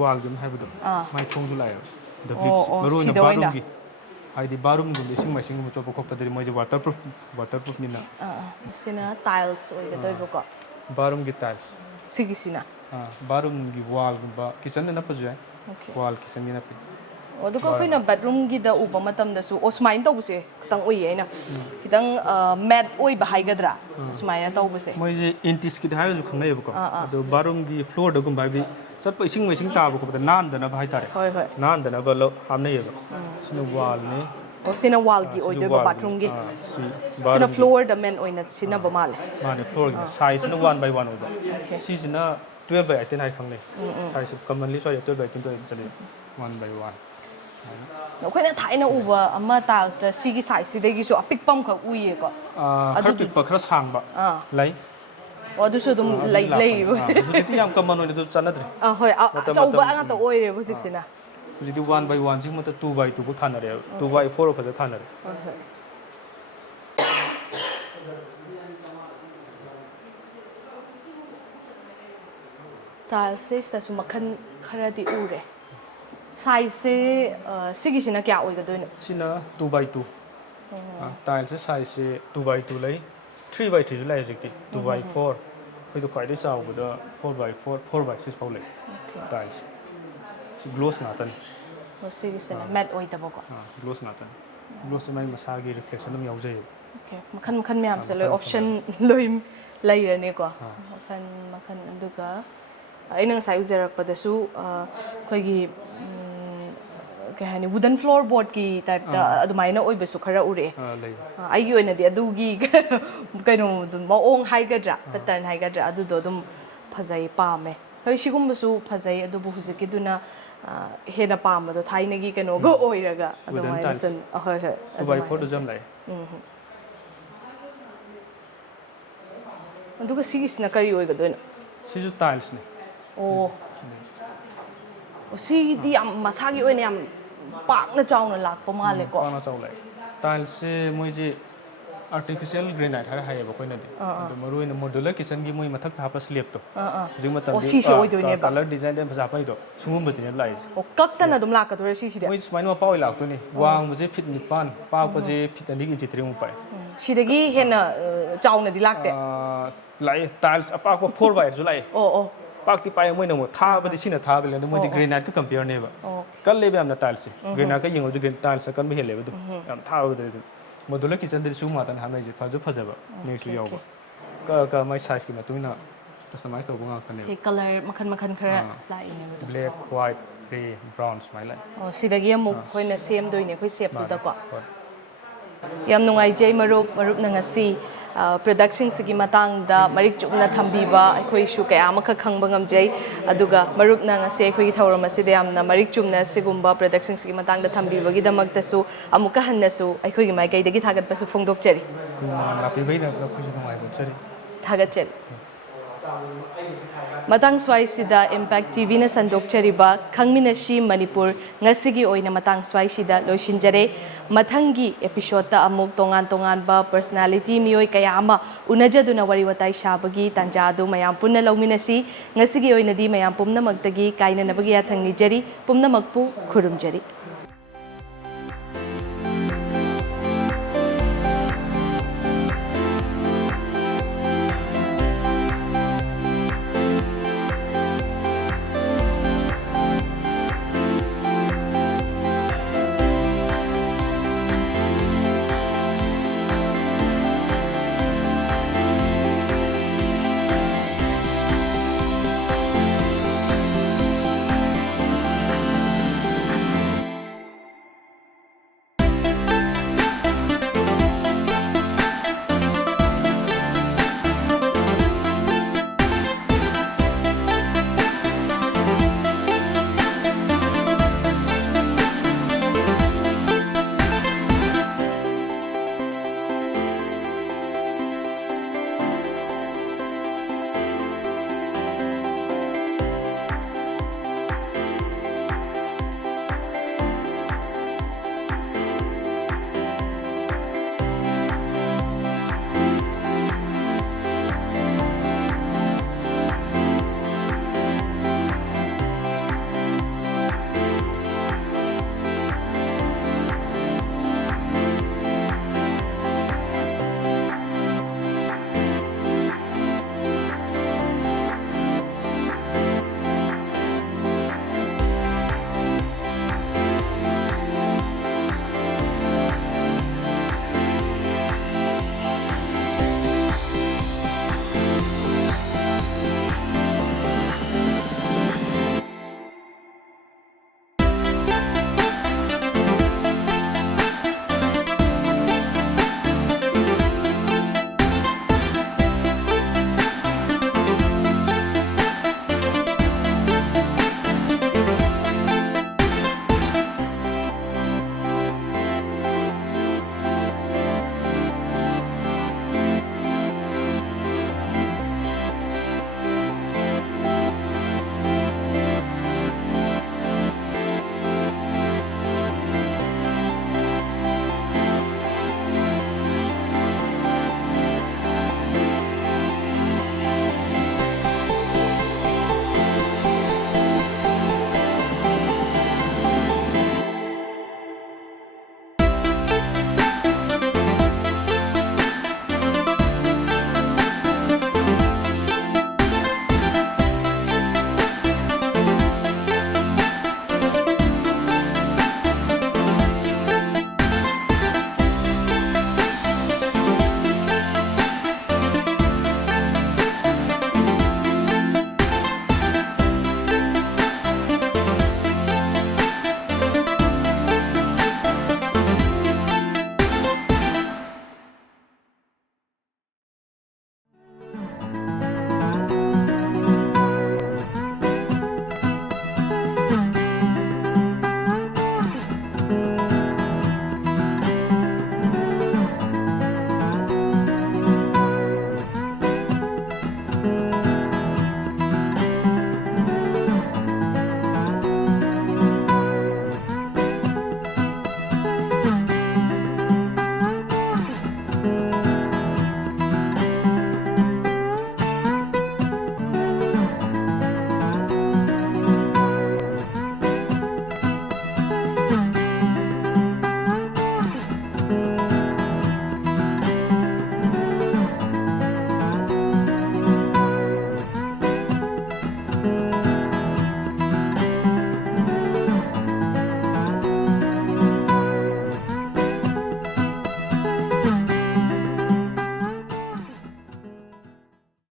ꯋꯥꯜꯒꯤ ꯑꯃ ꯍꯥꯏꯕꯗꯣ ꯃꯥꯏ ꯊꯣꯡꯁꯨ ꯂꯥꯛꯑꯦꯕ WPC ꯃꯔꯨ ꯑꯣꯏꯅ ꯕꯥꯠꯔꯨꯝꯒꯤ ꯍꯥꯏꯗꯤ ꯕꯥꯠꯔꯨꯝꯒꯨꯝꯕ ꯏꯁꯤꯡ ꯃꯥꯏꯁꯤꯡꯒꯨꯝꯕ ꯆꯣꯠꯄ ꯈꯣꯠꯄꯗꯗꯤ ꯃꯣꯏꯁꯦ ꯋꯥꯇꯔꯄ꯭ꯔꯨꯐꯅꯤꯅ ꯁꯤꯅ ꯇꯥꯏꯜꯁ ꯑꯣꯏꯒꯗꯣꯏꯕꯀꯣ ꯕꯥꯠꯔꯨꯝꯒꯤ ꯇꯥꯏꯜꯁ ꯁꯤꯒꯤꯁꯤꯅ ꯕꯥꯠꯔꯨꯝꯒꯤ ꯋꯥꯜꯒꯨꯝꯕ ꯀꯤꯆꯟꯗ ꯅꯞꯄꯁꯨ ꯌꯥꯏ ꯋꯥꯜ ꯀꯤꯆꯟꯒꯤ ꯅꯞꯄꯤ ꯑꯗꯨꯒ ꯑꯩꯈꯣꯏꯅ ꯕꯦꯠꯔꯨꯝꯒꯤꯗ ꯎꯕ ꯃꯇꯝꯗꯁꯨ ꯁꯨꯃꯥꯏꯅ ꯇꯧꯕꯁꯦ ꯈꯤꯇꯪ ꯎꯏꯌꯦ ꯑꯩꯅ ꯈꯤꯇꯪ ꯃꯦꯠ ꯑꯣꯏꯕ ꯍꯥꯏꯒꯗ꯭ꯔꯥ ꯁꯨꯃꯥꯏꯅ ꯇꯧꯕꯁꯦ ꯃꯣꯏꯁꯦ ꯑꯦꯟꯇꯤꯁꯀꯤꯠ ꯍꯥꯏꯔꯁꯨ ꯈꯪꯅꯩꯌꯦꯕꯀꯣ ꯑꯗꯣ ꯕꯥꯠꯔꯨꯝꯒꯤ ꯐ꯭ꯂꯣꯔꯗꯒꯨꯝꯕ ꯍꯥꯏꯕꯗꯤ ꯆꯠꯄ ꯏꯁꯤꯡ ꯃꯥꯏꯁꯤꯡ ꯇꯥꯕ ꯈꯣꯠꯄꯗ ꯅꯥꯟꯗꯅꯕ ꯍꯥꯏꯇꯥꯔꯦ ꯍꯣꯏ ꯍꯣꯏ ꯅꯥꯟꯗꯅꯕ ꯍꯥꯞꯅꯩꯌꯦꯕ ꯁꯤꯅ ꯋꯥꯜꯅꯤ ꯁꯤꯅ ꯋꯥꯜꯒꯤ ꯑꯣꯏꯗꯣꯏꯕ ꯕꯥꯠꯔꯨꯝꯒꯤ ꯁꯤꯅ ꯐ꯭ꯂꯣꯔꯗ ꯃꯦꯟ ꯑꯣꯏꯅ ꯁꯤꯖꯤꯟꯅꯕ ꯃꯥꯜꯂꯦ ꯃꯥꯅꯦ ꯐ꯭ꯂꯣꯔꯒꯤ ꯁꯥꯏꯖꯁꯤꯅ 1/1 ꯑꯣꯏꯕ ꯁꯤꯁꯤꯅ 12/18 ꯍꯥꯏ ꯈꯪꯅꯩ ꯁꯥꯏꯖꯁꯤ ꯀꯃꯟꯂꯤ ꯁ꯭ꯋꯥꯏꯗ 12/18 ꯑꯣꯏꯅ ꯆꯠꯂꯤ 1/1 ꯑꯩꯈꯣꯏꯅ ꯊꯥꯏꯅ ꯎꯕ ꯑꯃ ꯇꯥꯏꯜꯁꯇ ꯁꯤꯒꯤ ꯁꯥꯏꯖꯁꯤꯗꯒꯤꯁꯨ ꯑꯄꯤꯛꯄ ꯑꯃꯈꯛ ꯎꯏꯌꯦꯀꯣ ꯈꯔ ꯄꯤꯛꯄ ꯈꯔ ꯁꯥꯡꯕ ꯂꯩ ꯑꯗꯨꯁꯨ ꯑꯗꯨꯝ ꯂꯩꯔꯤꯕ ꯍꯧꯖꯤꯛꯇꯤ ꯌꯥꯝ ꯀꯃꯟ ꯑꯣꯏꯅ ꯑꯗꯨꯝ ꯆꯠꯅꯗ꯭ꯔꯤ ꯍꯣꯏ ꯑꯆꯧꯕ ꯉꯥꯛꯇ ꯑꯣꯏꯔꯦꯕ ꯍꯧꯖꯤꯛꯁꯤꯅ ꯍꯧꯖꯤꯛꯇꯤ 1/1 ꯁꯤꯒꯨꯝꯕꯗ 2/2 ꯐꯥꯎ ꯊꯥꯅꯔꯦꯕ 2/4 ꯐꯖꯅ ꯊꯥꯅꯔꯦ ꯍꯣꯏ ꯍꯣꯏ ꯇꯥꯏꯜꯁꯦ ꯁꯤꯗꯁꯨ ꯃꯈꯜ ꯈꯔꯗꯤ ꯎꯔꯦ ꯁꯥꯏꯖꯁꯦ ꯁꯤꯒꯤꯁꯤꯅ ꯀꯌꯥ ꯑꯣꯏꯒꯗꯣꯏꯅꯣ ꯁꯤꯅ 2/2 ꯇꯥꯏꯜꯁꯦ ꯁꯥꯏꯖꯁꯦ 2/2 ꯂꯩ 3/3ꯁꯨ ꯂꯩ ꯍꯧꯖꯤꯛꯇꯤ 2/4 ꯑꯩꯈꯣꯏꯗꯣ ꯈ꯭ꯋꯥꯏꯗꯒꯤ ꯆꯥꯎꯕꯗ 4/4 4/6 ꯐꯥꯎ ꯂꯩ ꯇꯥꯏꯜꯁ ꯁꯤ ꯒ꯭ꯂꯣꯁ ꯉꯥꯛꯇꯅꯤ ꯁꯤꯒꯤꯁꯤꯅ ꯃꯦꯠ ꯑꯣꯏꯗꯕꯀꯣ ꯒ꯭ꯂꯣꯁ ꯉꯥꯛꯇꯅꯤ ꯒ꯭ꯂꯣꯁꯁꯦ ꯃꯥꯒꯤ ꯃꯁꯥꯒꯤ ꯔꯤꯐ꯭ꯂꯦꯛꯁꯟ ꯑꯗꯨꯝ ꯌꯥꯎꯖꯩꯌꯦꯕ ꯑꯣꯀꯦ ꯃꯈꯟ ꯃꯈꯟ ꯃꯌꯥꯝꯁꯦ ꯂꯣꯏ ꯑꯣꯞꯁꯟ ꯂꯣꯏ ꯂꯩꯔꯅꯤꯀꯣ ꯃꯈꯟ ꯃꯈꯟ ꯑꯗꯨꯒ ꯑꯩꯅ ꯉꯁꯥꯏ ꯎꯖꯔꯛꯄꯗꯁꯨ ꯑꯩꯈꯣꯏꯒꯤ ꯀꯩ ꯍꯥꯏꯅꯤ ꯋꯨꯗꯟ ꯐ꯭ꯂꯣꯔ ꯕꯣꯔꯗꯀꯤ ꯇꯥꯏꯞꯇ ꯑꯗꯨꯃꯥꯏꯅ ꯑꯣꯏꯕꯁꯨ ꯈꯔ ꯎꯔꯛꯑꯦ ꯑꯩꯒꯤ ꯑꯣꯏꯅꯗꯤ ꯑꯗꯨꯒꯤ ꯀꯩꯅꯣꯗꯨ ꯃꯑꯣꯡ ꯍꯥꯏꯒꯗ꯭ꯔꯥ ꯄꯦꯇꯔꯟ ꯍꯥꯏꯒꯗ꯭ꯔꯥ ꯑꯗꯨꯗꯣ ꯑꯗꯨꯝ ꯐꯖꯩ ꯄꯥꯝꯃꯦ ꯍꯣꯏ ꯁꯤꯒꯨꯝꯕꯁꯨ ꯐꯖꯩ ꯑꯗꯨꯕꯨ ꯍꯧꯖꯤꯛꯀꯤꯗꯨꯅ ꯍꯦꯟꯅ ꯄꯥꯝꯕꯗꯣ ꯊꯥꯏꯅꯒꯤ ꯀꯩꯅꯣꯒ ꯑꯣꯏꯔꯒ ꯑꯗꯨꯃꯥꯏꯅ ꯍꯣꯏ ꯍꯣꯏ 2x4ꯗꯁꯨ ꯌꯥꯝ ꯂꯥꯛꯑꯦ ꯑꯗꯨꯒ ꯁꯤꯒꯤꯁꯤꯅ ꯀꯔꯤ ꯑꯣꯏꯒꯗꯣꯏꯅꯣ ꯁꯤꯁꯨ ꯇꯥꯏꯜꯁꯅꯦ ꯑꯣ ꯁꯤꯒꯤꯗꯤ ꯌꯥꯝ ꯃꯁꯥꯒꯤ ꯑꯣꯏꯅ ꯌꯥꯝ ꯄꯥꯛꯅ ꯆꯥꯎꯅ ꯂꯥꯛꯄ ꯃꯥꯜꯂꯦꯀꯣ ꯄꯥꯛꯅ ꯆꯥꯎ ꯂꯥꯛꯑꯦ ꯇꯥꯏꯜꯁꯁꯦ ꯃꯣꯏꯁꯦ ꯑꯥꯔꯇꯤꯐꯤꯁꯤꯌꯦꯜ ꯒ꯭ꯔꯦꯅꯥꯏꯠ ꯍꯥꯏꯌꯦꯕ ꯑꯩꯈꯣꯏꯅꯗꯤ ꯑꯗꯣ ꯃꯔꯨꯑꯣꯏꯅ ꯃꯣꯗꯨꯂꯔ ꯀꯤꯆꯟꯒꯤ ꯃꯣꯏ ꯃꯊꯛꯇ ꯍꯥꯞꯄ ꯁ꯭ꯂꯦꯞꯇꯣ ꯍꯧꯖꯤꯛ ꯃꯇꯝꯗꯤ ꯁꯤꯁꯦ ꯑꯣꯏꯗꯣꯏꯅꯦꯕ ꯀꯂꯔ ꯗꯤꯖꯥꯏꯟ ꯌꯥꯝ ꯐꯖ ꯍꯥꯞꯄꯩꯗꯣ ꯁꯤꯒꯨꯝꯕꯁꯤꯅꯦ ꯂꯥꯛꯏꯁꯦ ꯑꯣ ꯀꯛꯇꯅ ꯑꯗꯨꯝ ꯂꯥꯛꯀꯗꯣꯏꯔꯥ ꯁꯤꯁꯤꯗꯤ ꯃꯣꯏ ꯁꯨꯃꯥꯏꯅ ꯃꯄꯥ ꯑꯣꯏ ꯂꯥꯛꯇꯣꯏꯅꯤ ꯋꯥꯡꯕꯁꯦ ꯐꯤꯠ 9 ꯄꯥꯛꯄꯁꯦ ꯐꯤꯠ 2 ꯏꯟꯆꯤ 3 ꯄꯥꯛꯑꯦ ꯁꯤꯗꯒꯤ ꯍꯦꯟꯅ ꯆꯥꯎꯅꯗꯤ ꯂꯥꯛꯇꯦ ꯂꯥꯛꯑꯦ ꯇꯥꯏꯜꯁ ꯑꯄꯥꯛꯄ 4x ꯁꯨ ꯂꯥꯛꯑꯦ ꯑꯣ ꯑꯣ ꯄꯥꯛꯇꯤ ꯄꯥꯛꯑꯦ ꯃꯣꯏꯅ ꯑꯃꯨꯛ ꯊꯥꯕꯗꯤ ꯁꯤꯅ ꯊꯥꯕꯅꯦ ꯑꯗꯣ ꯃꯣꯏꯗꯤ ꯒ꯭ꯔꯦꯅꯥꯏꯠꯀ ꯀꯝꯄꯤꯌꯔꯅꯦꯕ ꯀꯜꯂꯦꯕ ꯌꯥꯝꯅ ꯇꯥꯏꯜꯁꯦ ꯒ꯭ꯔꯦꯅꯥꯏꯠꯀ ꯌꯦꯡꯉꯨꯁꯨ ꯇꯥꯏꯜꯁꯇ ꯀꯟꯕ ꯍꯦꯜꯂꯦꯕ ꯑꯗꯨꯝ ꯌꯥꯝ ꯊꯥꯕꯗ ꯑꯗꯨꯝ ꯃꯣꯗꯨꯂꯔ ꯀꯤꯆꯟꯗꯗꯤ ꯁꯤꯒꯨꯝꯕ ꯉꯥꯛꯇꯅꯤ ꯍꯥꯞꯅꯩꯁꯦ ꯐꯖ ꯐꯖꯕ ꯅꯦꯛꯁꯨ ꯌꯥꯎꯕ ꯀ ꯃꯥꯏ ꯁꯥꯏꯖꯀꯤ ꯃꯇꯨꯡ ꯏꯟꯅ ꯀꯁꯇꯃꯥꯏꯁ ꯇꯧꯕ ꯉꯥꯛꯇꯅꯦꯕ ꯀꯂꯔ ꯃꯈꯟ ꯃꯈꯟ ꯈꯔ ꯂꯥꯛꯏꯅꯦꯕ ꯕ꯭ꯂꯦꯛ ꯋꯥꯏꯠ ꯒ꯭ꯔꯦ ꯕ꯭ꯔꯥꯎꯟ ꯁꯨꯃꯥꯏꯅ ꯂꯥꯛꯑꯦ ꯑꯣ ꯁꯤꯗꯒꯤ ꯑꯃꯨꯛ ꯑꯩꯈꯣꯏꯅ ꯁꯦꯝꯗꯣꯏꯅꯦ ꯑꯩꯈꯣꯏ ꯁꯦꯞꯇꯨꯗꯀꯣ ꯍꯣꯏ ꯌꯥꯝ ꯅꯨꯡꯉꯥꯏꯖꯩ ꯃꯔꯨꯞꯅ ꯉꯁꯤ ꯄ꯭ꯔꯗꯛꯁꯤꯡꯁꯤꯒꯤ ꯃꯇꯥꯡꯗ ꯃꯔꯤꯛ ꯆꯨꯝꯅ ꯊꯝꯕꯤꯕ ꯑꯩꯈꯣꯏꯁꯨ ꯀꯌꯥ ꯑꯃꯈꯛ ꯈꯪꯕ ꯉꯝꯖꯩ ꯑꯗꯨꯒ ꯃꯔꯨꯞꯅ ꯉꯁꯤ ꯑꯩꯈꯣꯏꯒꯤ ꯊꯧꯔꯝ ꯑꯁꯤꯗ ꯌꯥꯝꯅ ꯃꯔꯤꯛ ꯆꯨꯝꯅ ꯁꯤꯒꯨꯝꯕ ꯄ꯭ꯔꯗꯛꯁꯤꯡꯁꯤꯒꯤ ꯃꯇꯥꯡꯗ ꯊꯝꯕꯤꯕꯒꯤꯗꯃꯛꯇꯁꯨ ꯑꯃꯨꯛꯀ ꯍꯟꯅꯁꯨ ꯑꯩꯈꯣꯏꯒꯤ ꯃꯥꯏꯀꯩꯗꯒꯤ ꯊꯥꯒꯠꯄꯁꯨ ꯐꯣꯡꯗꯣꯛꯆꯔꯤ ꯂꯥꯛꯄꯤꯕꯒꯤꯗꯃꯛꯇ ꯑꯩꯈꯣꯏꯁꯨ ꯅꯨꯡꯉꯥꯏꯖꯔꯤ ꯊꯥꯒꯠꯆꯔꯤ ꯃꯇꯥꯡ ꯁ꯭ꯋꯥꯏꯁꯤꯗ ꯏꯝꯄꯦꯛ ꯇꯤꯚꯤꯅ ꯁꯟꯗꯣꯛꯆꯔꯤꯕ ꯈꯪꯃꯤꯟꯅꯁꯤ ꯃꯅꯤꯄꯨꯔ ꯉꯁꯤꯒꯤ ꯑꯣꯏꯅ ꯃꯇꯥꯡ ꯁ꯭ꯋꯥꯏꯁꯤꯗ ꯂꯣꯏꯁꯤꯟꯖꯔꯦ ꯃꯊꯪꯒꯤ ꯑꯦꯄꯤꯁꯣꯗꯇ ꯑꯃꯨꯛ ꯇꯣꯉꯥꯟ ꯇꯣꯉꯥꯟꯕ ꯄꯔꯁꯣꯅꯥꯂꯤꯇꯤ ꯃꯤꯑꯣꯏ ꯀꯌꯥ ꯑꯃ ꯎꯅꯖꯗꯨꯅ ꯋꯥꯔꯤ ꯋꯥꯇꯥꯏ ꯁꯥꯕꯒꯤ ꯇꯥꯟꯖꯥ ꯑꯗꯨ ꯃꯌꯥꯝ ꯄꯨꯟꯅ ꯂꯧꯃꯤꯟꯅꯁꯤ ꯉꯁꯤꯒꯤ ꯑꯣꯏꯅꯗꯤ ꯃꯌꯥꯝ ꯄꯨꯝꯅꯃꯛꯇꯒꯤ ꯀꯥꯏꯅꯅꯕꯒꯤ ꯌꯥꯊꯪ ꯅꯤꯖꯔꯤ ꯄꯨꯝꯅꯃꯛꯄꯨ ꯈꯨꯔꯨꯝꯖꯔꯤ